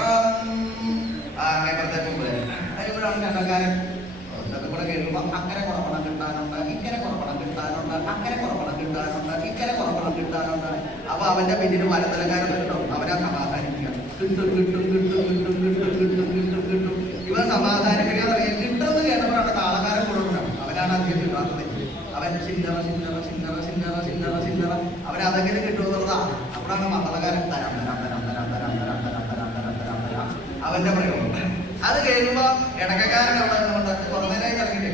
അങ്ങനത്തെ കൊമ്പുകാരൻ അതിവിടാണ് ചെണ്ടക്കാരൻ. കൂടെ കേൾക്കുമ്പോ അക്കരെ കുറപ്പണം കിട്ടാനുണ്ട്, ഇക്കരെ കുറപ്പണം കിട്ടാനുണ്ട്, അക്കരെ കുറപ്പണം കിട്ടാനുണ്ട്, ഇക്കരെ കുറപ്പണം കിട്ടാനുണ്ട്. അപ്പൊ അവന്റെ പിന്നിൽ മരത്തലക്കാരൻ കിട്ടും. അവനെ സമാധാനിപ്പിക്കണം. കിട്ടും കിട്ടും കിട്ടും കിട്ടും കിട്ടും കിട്ടും കിട്ടും കിട്ടും. ഇവൻ സമാധാനിപ്പിക്കാതെ കിട്ടുമെന്ന് കേട്ടപ്പോഴാണ് താളക്കാരൻ കൊടുക്കണം. അവനാണ് അധികം കിട്ടാത്തത്. അവൻ ചില്ലറ ചില്ലറ ചില്ലറ ചില്ലറ ചില്ലറ ചില്ലറ അവനതെങ്കിലും കിട്ടുമെന്നുള്ളതാ. അപ്പോഴാണ് മത്തളക്കാരൻ തരാം തരാം തരാം തരാം തരാം തരാം തരാം തരാം തരാം തരാം തരാം അവന്റെ പ്രയോഗം. അത് കഴിയുമ്പോ ഇടക്കാരൻ അവിടെ നിന്നുകൊണ്ട് കുറന്നേരായി ഇറങ്ങിട്ടേ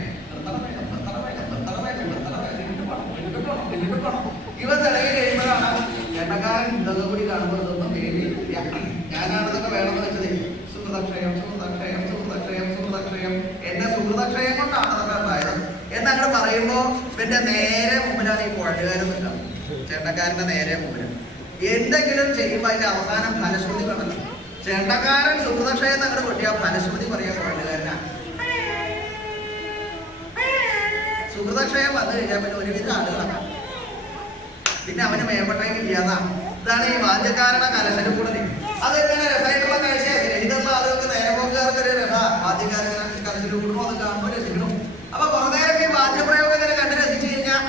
ഇവ തിളകി കഴിയുമ്പോഴാണ് ഇടക്കാരൻ ഇതൊക്കെ കൂടി കാണുമ്പോൾ ഇതൊന്നും പേടിയില്ല. ഞാനാണിതൊക്കെ വേണമെന്ന് വെച്ചത്. സുഹൃതക്ഷയം സുഹൃതക്ഷയം സുഹൃതക്ഷയം സുഹൃതക്ഷയം എന്റെ സുഹൃതക്ഷയം കൊണ്ടാണ് അതൊക്കെ ഉണ്ടായത് എന്നങ്ങനെ പറയുമ്പോ പിന്നെ നേരെ മുമ്പിലാണ് ഈ കുഴലുകാരൻ നിൽക്കാം. ചേട്ടക്കാരന്റെ നേരെ മുമ്പിൽ എന്തെങ്കിലും ചെയ്യുമ്പോ അതിന്റെ അവസാനം ഫലശ്രുതി കണ്ടല്ലോ. ചെണ്ടക്കാരൻ സുഹൃതക്ഷയം അങ്ങനെ കൊട്ടിയ ഫലശ്രുതി പറയാൻ കുഴലുകാരനാ. സുഹൃതക്ഷയം വന്നു കഴിഞ്ഞാൽ പിന്നെ ഒരുവിധ ആളുകളാണ്. പിന്നെ അവന് മേമ്പട്ടേക്ക് ഇല്ലാതാ. ഇതാണ് ഈ വാദ്യക്കാരുടെ കലശനും കൂടെ. അതെങ്ങനെ രസമായിട്ടുള്ള കാഴ്ചയാണ്. രഹിതമുള്ള ആളുകൾക്ക് നേരപോക്കുകാർക്ക് ഒരു രസ വാദ്യക്കാരൻ കലശനും കൂടുമ്പോ അത് കാണുമ്പോൾ രസിക്കണം. അപ്പൊ കുറെ നേരം ഈ വാദ്യപ്രയോഗം ഇങ്ങനെ കണ്ട് രസിച്ചു കഴിഞ്ഞാൽ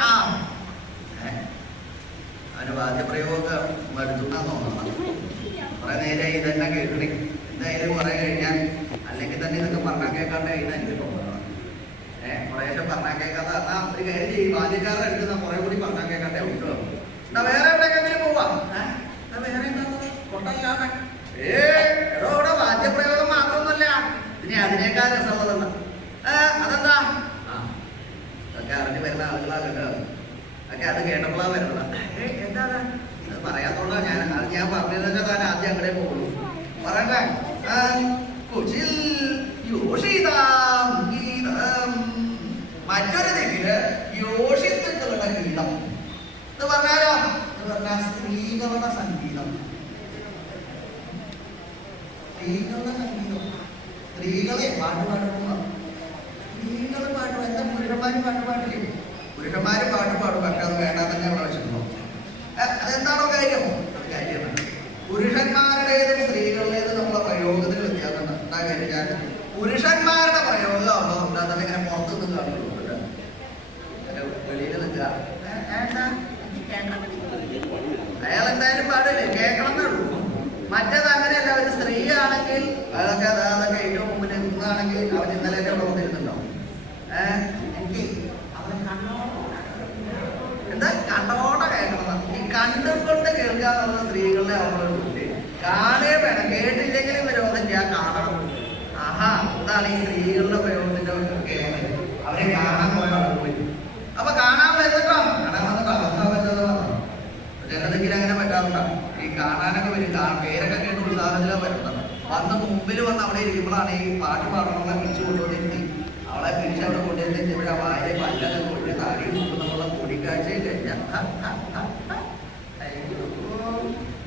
അവന് വാദ്യപ്രയോഗം മടുത്തുന്നാന്ന് തോന്നണം. കുറെ നേരം ഇതെല്ലാം കേൾക്കണേ. എന്തായാലും കുറെ കഴിഞ്ഞാൽ അല്ലെങ്കിൽ തന്നെ ഇതൊക്കെ പറഞ്ഞാൽ കേൾക്കാണ്ട് കഴിഞ്ഞാൽ എനിക്ക് തോന്നണം. കുറേശ്ശെ പറഞ്ഞാൽ കേൾക്കാതെ എന്നാ ഒരു കാര്യം ചെയ്യും. വാദ്യക്കാരുടെ അടുത്ത് കുറെ കൂടി പറഞ്ഞാൽ കേൾക്കാണ്ടേ ഉണ്ടോ. എന്നാ വേറെ എവിടെയെങ്കിലും പോവാം. വേറെ എന്താ കൊണ്ടല്ലാതെ എടോ ഇവിടെ വാദ്യപ്രയോഗം മാത്രമൊന്നുമല്ല, ഇനി അതിനേക്കാൾ രസമുള്ളതല്ല. അതെന്താ അതൊക്കെ അറിഞ്ഞു വരുന്ന ആളുകളാകട്ടോ. അതൊക്കെ അത് കേട്ടപ്പോഴാ വരുന്നതാ. എന്താ അത് പറയാത്തോണ്ടാ ഞാൻ പറഞ്ഞതെന്ന് വെച്ചാൽ താൻ ആദ്യം അങ്ങനെ പോകുള്ളൂ. പറയണ്ടേ കുച്ചിൽ യോഷിതാം ഗീതം. മറ്റൊരു ദിക്കില് യോഷിത്തുക്കളുടെ ഗീതം എന്ന് പറഞ്ഞാലോ എന്ന് പറഞ്ഞാൽ സ്ത്രീകളുടെ സംഗീതം. സ്ത്രീകളുടെ സംഗീതം. സ്ത്രീകളെ പാട്ട് പാടുമ്പോ സ്ത്രീകൾ പാടും. എന്താ പുരുഷന്മാരും പാട്ട് പാടില്ലേ? പുരുഷന്മാര് പാട്ട് പാടും. പക്ഷെ അത് വേണ്ടാന്ന് തന്നെ അവിടെ വെച്ചിട്ടുണ്ടോ? അതെന്താണോ കാര്യം? കാര്യമാണ്. പുരുഷന്മാരുടേതും സ്ത്രീകളുടേതും നമ്മളെ പ്രയോഗത്തിൽ വ്യത്യാസമുണ്ട്. എന്താ കാര്യം? പുരുഷന്മാരുടെ പ്രയോഗം ആണോ ഉണ്ടാകുന്നത് ഇങ്ങനെ പുറത്തു നിന്ന് കാണുള്ളൂ. വെളിയിൽ നിൽക്കുക അയാൾ എന്തായാലും പാടില്ലേ, കേൾക്കണമെന്നേ ഉള്ളൂ. മറ്റേത് അങ്ങനെയല്ല. ഒരു സ്ത്രീ ആണെങ്കിൽ അതൊക്കെ ഏറ്റവും മുമ്പിൽ നിന്നാണെങ്കിൽ അവൻ ഇന്നലെ അവിടെ വന്നിരുന്നുണ്ടോ? എനിക്ക് അവൻ എന്താ കണ്ടോടെ കേൾക്കണം. ഈ കണ്ടുകൊണ്ട് കേൾക്കുക എന്നുള്ള സ്ത്രീകളുടെ അവരുടെ കാണേ വേണം. കേട്ടില്ലെങ്കിലും വിരോധമില്ല, കാണണം. ആഹാ അതാണ് ഈ സ്ത്രീകളുടെ പ്രയോഗത്തിന്റെ കേൾക്കുന്നത്. അവരെ കാണാൻ പോയി. അപ്പൊ കാണാൻ വരുന്നുണ്ടോ? കാണാൻ വന്നിട്ടോ? അബദ്ധം പറ്റുന്നതോ? ചിലതെങ്കിലും അങ്ങനെ പറ്റാറുണ്ടോ? ഈ കാണാനൊക്കെ വരും. പേരൊക്കെ കേട്ട് ഉത്സാഹത്തിലാണ് വരുന്നത്. വന്ന് മുമ്പിൽ വന്ന് അവിടെ ഇരിക്കുമ്പോഴാണ് ഈ പാട്ട് പാടണങ്ങളെ വിളിച്ചു കൊണ്ടുവന്നിരുത്തി. അവളെ പിടിച്ച് അവിടെ കൊണ്ടുവന്നിട്ട് ഇവിടെ വായ പല്ലൊക്കെ കൊണ്ട് താടി കൊണ്ടുള്ള കൂടിക്കാഴ്ചയിൽ കഴിഞ്ഞ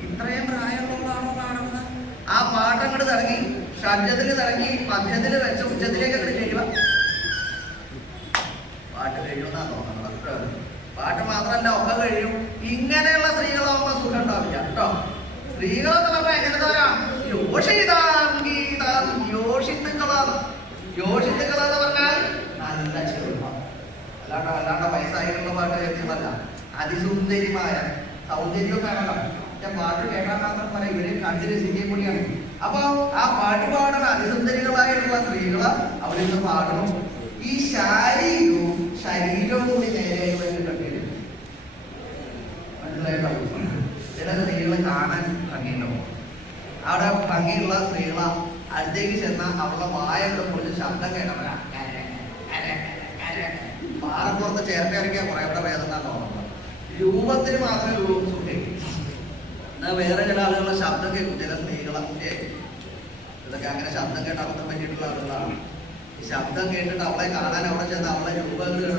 ഇത്രയും പ്രായമുള്ളതാണോ കാണുന്നത്? ആ പാട്ടങ്ങോട്ട് തിറങ്ങി, ഷഡ്ജത്തിൽ തിറങ്ങി, മധ്യത്തിൽ വെച്ച് ഉച്ചത്തിലേക്ക് അങ്ങോട്ട് കഴിയുക. പാട്ട് കഴിയുമെന്നാ തോന്നുന്നത്. പാട്ട് മാത്രമല്ല ഒക്കെ കഴിയും. ഇങ്ങനെയുള്ള സ്ത്രീകളാവുമ്പോ സുഖം ഉണ്ടാവില്ല കേട്ടോ. സ്ത്രീകളെന്ന് പറഞ്ഞാൽ എങ്ങനത്തെ യോഷിത്തുക്കളെന്ന് പറഞ്ഞാൽ നല്ല ചെറുപ്പം, അല്ലാണ്ട് വയസ്സായിട്ടുള്ള പാട്ട് കേൾക്കുന്നതല്ല. അതിസുന്ദരിമായ സൗന്ദര്യവും വേണമല്ലോ. പാട്ട് കേട്ടാൽ മാത്രം പറയാം ഇവരെ കണ്ടു രസിക്കാൻ കൂടിയാണ്. അപ്പൊ ആ പാട്ട് പാടുന്ന അതിസുന്ദരികളായിട്ടുള്ള സ്ത്രീകള് അവിടെ നിന്ന് പാടണം. ഈ ശാരീരവും ശരീരവും കൂടി നേരെ കണ്ടിരുന്നു. മനസ്സിലായിട്ടോ? ചില സ്ത്രീകള് കാണാൻ ഭംഗിയുണ്ടാവും. അവിടെ ഭംഗിയുള്ള സ്ത്രീകള അടുത്തേക്ക് ചെന്നാൽ അവളുടെ വായൊക്കെ പൊളിച്ച് ശബ്ദം കേട്ടവരാ. പാറപ്പുറത്ത് ചേർത്ത് ഇറക്കിയാൽ കുറെ കൂടെ വേദന തോന്നുന്നത്. രൂപത്തിന് മാത്രമേ രൂപം സുഖിക്കും. എന്നാൽ വേറെ ചില ആളുകളുടെ ശബ്ദം കേൾക്കും. ചില സ്ത്രീകളെ ഇതൊക്കെ അങ്ങനെ ശബ്ദം കേട്ട് അബദ്ധം പറ്റിയിട്ടുള്ള ആളുകളാണ്. ഈ ശബ്ദം കേട്ടിട്ട് അവളെ കാണാൻ അവിടെ ചെന്ന് അവളെ രൂപങ്ങൾ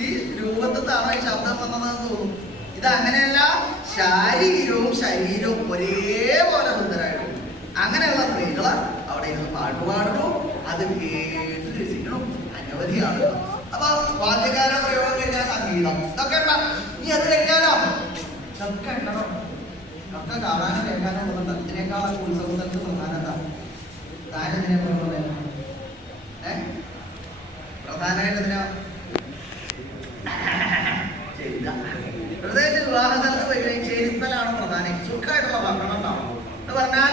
ഈ രൂപത്തിനാണോ ഈ ശബ്ദം വന്നതെന്ന് തോന്നും. ഇത് അങ്ങനെയല്ല, ശാരീരവും ശരീരവും ഒരേപോലെ സുന്ദരായിട്ടും അങ്ങനെയുള്ള സ്ത്രീകള് അവിടെ ഇരുന്ന് പാട്ടുപാടുന്നു. അത് കേട്ട് രസിക്കണം അനവധി ആളുകൾ. അപ്പൊ വാദ്യകാര പ്രയോഗം കഴിഞ്ഞാൽ സംഗീതം ഇതൊക്കെ ഉണ്ട. ഇനി അത് കഴിഞ്ഞാലോ ഇതൊക്കെ ഉണ്ടോ? ഒക്കെ കാണാനും കേൾക്കാനും പോകുന്നുണ്ട്. ഇതിനേക്കാളൊക്കെ ഉത്സവങ്ങൾക്ക് പ്രധാനത താനെന്തിനെ പറയുന്നത്? പ്രധാനമായിട്ട് ഇതിനാ പ്രത്യേകിച്ച് വിവാഹ സ്ഥലത്ത് പോയി ചേരുത്തലാണ് പ്രധാനം. സുഖമായിട്ടുള്ള ഭക്ഷണം ഉണ്ടാവും എന്ന് പറഞ്ഞാൽ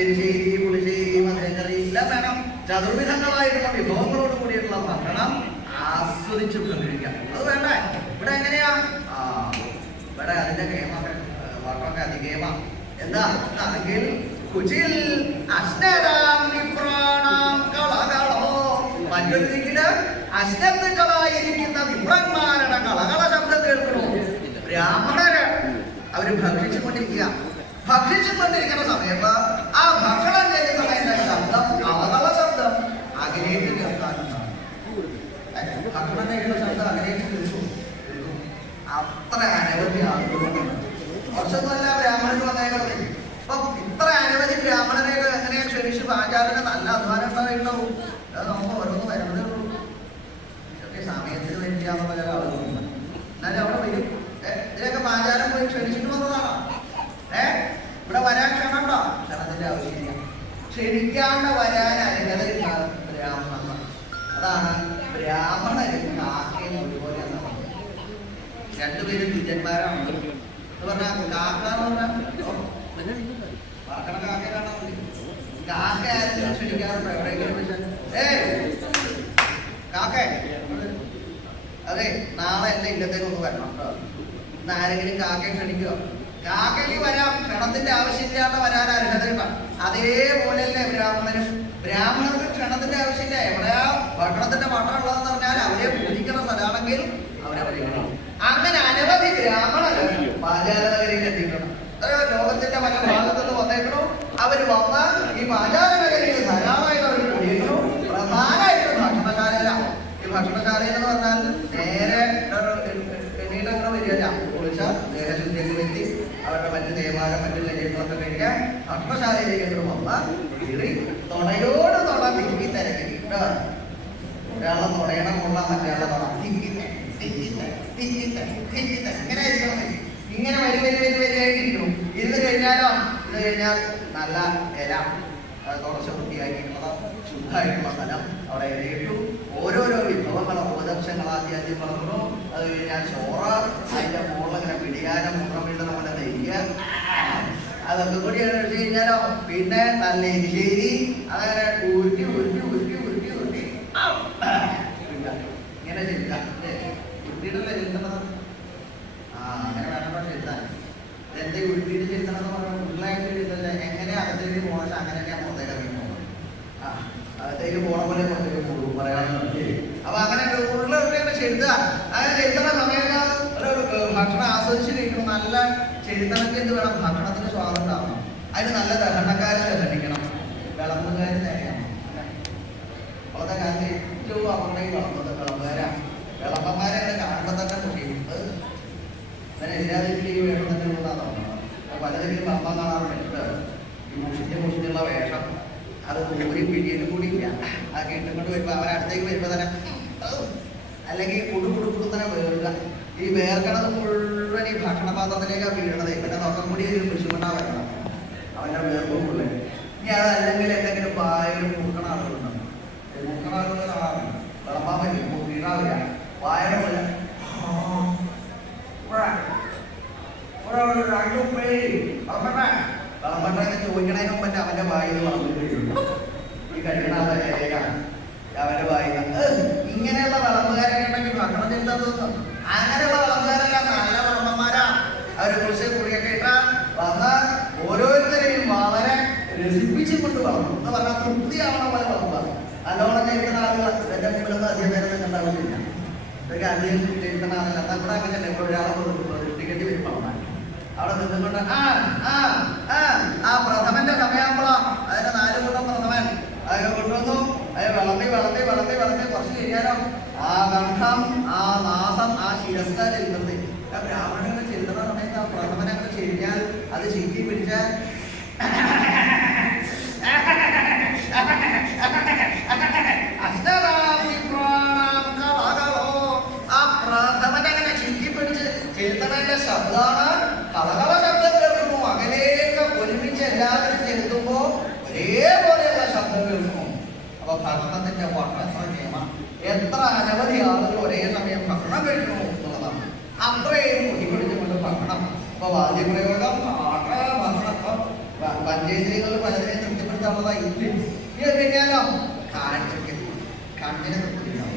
എരിശ്ശേരി, പുളിശ്ശേരി, മധുരക്കറി എല്ലാം വേണം. ചതുർവിധങ്ങളായിട്ടുള്ള വിഭവങ്ങളോട് കൂടിയിട്ടുള്ള ഭക്ഷണം ആസ്വദിച്ചു കഴിക്കാം. അത് വേണ്ടേ? ഇവിടെ എങ്ങനെയാ? ഇവിടെ അതിന്റെ ഭക്ഷണമൊക്കെ അതികേമ. എന്താ എങ്കിൽ കുചിൽ അശ്നരാം വിപ്രാണാം കളകളോ. മറ്റൊരു ദിക്കില് അശ്നത്തുക്കളായിരിക്കുന്ന വിപ്രന്മാരുടെ കളകള ശബ്ദം കേൾക്കണോ. ബ്രാഹ്മണര് അവര് ഭക്ഷിച്ചുകൊണ്ടിരിക്കുന്ന സമയത്ത് ആ ഭക്ഷണം ചെയ്യുന്നതിന്റെ ശബ്ദം, കളകള ശബ്ദം അകലേക്ക് കേൾക്കാനുണ്ടാണ്. ഭക്ഷണം കഴിക്കുന്ന ശബ്ദം അകലേക്ക് കേൾക്കും. അത്ര അനവധി ആളുകളുണ്ട്. കുറച്ചൊന്നുമല്ല ബ്രാഹ്മണന് വന്നേക്കുന്നത്. അപ്പൊ ഇത്ര അനവധി ബ്രാഹ്മണരെയൊക്കെ എങ്ങനെയാ ക്ഷണിച്ച് പാചാരന് നല്ല അധ്വാനം ഉണ്ടായിട്ടുണ്ടാവും. അത് നമുക്ക് ഓരോന്ന് വരുന്നതേ ഉള്ളൂ. ഇതൊക്കെ സമയത്തിന് വേണ്ടിയാണെന്ന് പല ആളുകളുണ്ട്. എന്നാലും അവിടെ വരും. ഇതിനൊക്കെ പാചാരം പോയി ക്ഷണിച്ചിട്ട് വന്നതാണോ? ഇവിടെ വരാൻ ക്ഷണമുണ്ടോ? ക്ഷണത്തിന്റെ ആവശ്യമില്ല. ക്ഷണിക്കാണ്ട് വരാൻ അർഹതയില്ല ബ്രാഹ്മണ. അതാണ് ബ്രാഹ്മണര് കാക്കയും ഒരുപോലെ എന്നാണ്. രണ്ടുപേരും തുല്യന്മാരാണ് എന്ന് പറഞ്ഞാൽ കാക്ക എന്ന് പറഞ്ഞാൽ കാക്കണ കാക്ക കാണാൻ മതി. കാക്ക ആരെങ്കിലും ക്ഷണിക്കാറുണ്ടോ എവിടെയെങ്കിലും? കാക്കേ അതെ നാളെ എന്റെ ഇല്ലത്തേക്ക് ഒന്ന് വരണം കേട്ടോ. ഇന്ന് ആരെങ്കിലും കാക്കയെ ക്ഷണിക്കോ? കാക്കയ്ക്ക് വരാം, ക്ഷണത്തിന്റെ ആവശ്യമില്ലാണ്ട് വരാൻ അർഹതയില്ല. അതേപോലെയല്ലേ ബ്രാഹ്മണർക്ക് ക്ഷണത്തിന്റെ ആവശ്യമില്ല. എവിടെയാ ഭക്ഷണത്തിന്റെ മട്ടം ഉള്ളതെന്ന് പറഞ്ഞാൽ അവരെ പൂജിക്കുന്ന സ്ഥലമാണെങ്കിൽ അവരെ പരിഗണിക്കണം. അങ്ങനെ അനവധി ബ്രാഹ്മണര് പാചാരനഗരിയിൽ എത്തിക്കണം. ലോകത്തിന്റെ പല ഭാഗത്തുനിന്ന് വന്നേക്കണു. അവര് വന്ന് ഈ പാചാരനഗരിയിൽ ധാരാളമായിട്ട് അവർ കൂടിയേക്കണു. പ്രധാനമായിട്ട് ഭക്ഷണശാലയിലാണ്. ഈ ഭക്ഷണശാലയിൽ എന്ന് പറഞ്ഞാൽ നേരെ എണ്ണീട്ടങ്ങനെ വരികയല്ല. കുളിച്ച ദേഹശുദ്ധിയൊക്കെ വെച്ച് അവരുടെ മറ്റ് ദേവാലയം മറ്റു ശരീരങ്ങളൊക്കെ കഴിക്കാൻ ഭക്ഷണശാലയിലേക്ക് വന്ന് കീറി തൊടയോട് തൊട തിക്കി തിരക്കി. ഒരാളെ തൊടയണം ഉള്ള മറ്റേ തൊട ഇങ്ങനെ ആയിരിക്കണം. ഇങ്ങനെ വരിയായിട്ടിരിക്കണം. ഇരുന്ന് കഴിഞ്ഞാലോ ഇത് കഴിഞ്ഞാൽ നല്ല ഇല തുടച്ച വൃത്തിയാക്കിയിട്ടുള്ള ശുദ്ധമായിട്ടുള്ള സ്ഥലം അവിടെ ഇലയിട്ടു. ഓരോരോ വിഭവങ്ങൾ ഉപദംശങ്ങളാദ്യം വളർന്നു. അത് കഴിഞ്ഞാൽ ചോറ്, അതിന്റെ മുകളിലിങ്ങനെ പിടിയാനും മുഖം വീണ്ടും നമ്മുടെ നെയ്യ്, അതൊക്കെ കൂടി കഴിച്ചു കഴിഞ്ഞാലോ പിന്നെ നല്ല എരിശ്ശേരി. അതങ്ങനെ ഉരുട്ടി ഉരുട്ടി ഉരുട്ടി ഉരുട്ടി ഉരുട്ടി ഇങ്ങനെ ചെലുത്താം. ഉരുട്ടിയിട്ടല്ലേ ചെലുത്തണത്? അങ്ങനെ വേണം ചെലുത്താൻ. ഇതെന്താ ഉരുട്ടിയിട്ട് ചെലുത്തണമെന്ന് പറഞ്ഞാൽ ഉരുളായിട്ട് ചെലുത്തല്ല. എങ്ങനെയാ അകത്തേക്ക് പോകണം അങ്ങനെ തന്നെയാ പുറത്തേക്ക് ഇറങ്ങി പോകണം. അകത്തേക്ക് പോണ പോലെ പുറത്തേക്ക് പോകും പറയാറുണ്ട്. അപ്പൊ അങ്ങനെ ഉരുളൊക്കെ ചെലുത്തുക. അങ്ങനെ ചെലുത്തണ സമയത്ത് ഭക്ഷണം ആസ്വദിച്ച് കഴിക്കണം. നല്ല ചെലുത്തണമെങ്കിൽ എന്ത് വേണം? ഭക്ഷണത്തിന് സ്വാദം ഉണ്ടാവണം. അതിന് നല്ല ദഹനക്കാരെ ദഹനിക്കണം, വിളമ്പുകാർ നേരെയാണ്. അപ്പോഴത്തെ കാലത്ത് ഏറ്റവും അവരുടെ വിളമ്പുകാരാണ്. വിളമ്പന്മാരെ കാണുമ്പോൾ തന്നെ മുഷിയും. അങ്ങനെ എല്ലാ രീതിയിലും വേഷം തന്നെ ഉള്ളതാണ്. പലതിലും വിളമ്പാൻ കാണാറുണ്ട്. ഈ മുഷിഞ്ഞുള്ള വേഷം അത് ഒരു പിടിയിലും കൂടി ഇല്ല. ആ കേട്ടുകൊണ്ട് വരുമ്പോൾ അവരടുത്തേക്ക് വരുമ്പോൾ തന്നെ അല്ലെങ്കിൽ കുടുകുടുക്കും തന്നെ വേറുക. ഈ വേർക്കണത് മുഴുവൻ ഈ ഭക്ഷണപാത്രത്തിലേക്കാണ് വീഴണത്. പിന്നെ നോക്കാൻ കൂടി ഒരു കൃഷിമണ്ണ വരണം അവൻ്റെ വേർപ്പുള്ളിൽ. ഇനി അതല്ലെങ്കിൽ എന്തെങ്കിലും വായലും മുക്കണ ആളുകളുണ്ടാവും. മുക്കണ ആളുകൾ കാണാറുണ്ട്. വിളമ്പാൻ പറ്റും, വീഴാവില്ല. വായലുള്ള വിളമ്പട്ടെന്ന് ചോദിക്കണതിന് മുമ്പ് അവൻ്റെ വായിൽ വളർന്നിട്ടുണ്ട്. ഈ കഴിക്കണ അവൻ്റെ വായിൽ ഇങ്ങനെയുള്ള വിളമ്പുകാരൊക്കെ ഉണ്ടെങ്കിൽ ഭക്ഷണം ചിന്ത തോന്നും. അങ്ങനെയുള്ള വിളമ്പുകാരെല്ലാം നല്ല വിളമ്പന്മാരാ. അവരെ കുറിച്ച് കുറിയൊക്കെ ഇട്ടാൽ വന്നാൽ ഓരോരുത്തരെയും വളരെ രസിപ്പിച്ചുകൊണ്ട് വളർന്നു എന്ന് പറഞ്ഞാൽ തൃപ്തിയാവണ പോലെ വളർത്താം. നല്ലോണം കഴിക്കുന്ന ആളുകൾ എൻ്റെ മുമ്പിലൊന്നും അധികം നേരം ഉണ്ടാവില്ല. ഇതൊക്കെ അധികം കഴിക്കുന്ന ആളുകൾ എന്നാൽ കൂടെ അങ്ങനെ ഒരാളെ ടിക്കറ്റ് വരുമ്പോൾ അവിടെ നിന്നുകൊണ്ട് ആ പ്രഥമന്റെ സമയമാകുമ്പോഴാ അതിന് 4 കൂട്ടം പ്രഥമൻ അതിനെ കൊണ്ടുവന്നു. അത് വിളമ്പി കുറച്ച് കഴിഞ്ഞാലോ ആ കണ്ഠം, ആ നാസം, ആ ശിരസ്ക ചെല്ലുന്നത്. ബ്രാഹ്മണങ്ങൾ ചെല്ലുന്ന സമയത്ത് ആ പ്രഥമനെ അങ്ങനെ ചെരിഞ്ഞാൽ അത് ചിക്കി പിടിച്ചാൽ ആ പ്രഥമനെ അങ്ങനെ ചിക്കി പിടിച്ച് ചെലുത്തണതിന്റെ ശബ്ദമാണ് കളകള ശബ്ദം കേൾക്കുന്നു. അകലേക്ക് ഒരുമിച്ച് എല്ലാവരും ചെലുത്തുമ്പോ ഒരേപോലെയുള്ള ശബ്ദം കേൾക്കുന്നു. അപ്പൊ ഭക്ഷണത്തിന്റെ വളരെ നിയമം. എത്ര അനവധി ആളുകൾ ഒരേ സമയം ഭക്ഷണം കഴിക്കണോ എന്നുള്ളതാണ്. അത്രയും മുടിപിടിച്ചുകൊണ്ട് ഭക്ഷണം. അപ്പൊ വാദ്യപ്രയോഗം, ഭക്ഷണം, പഞ്ചേന്ദ്രിയങ്ങളിൽ പലതിനെയും തൃപ്തിപ്പെടുത്താനുള്ളതാ ഇല്ല. ഇത് കഴിഞ്ഞാലോ കാഴ്ചക്ക് കണ്ണിന് തൃപ്തിയുണ്ടാവും.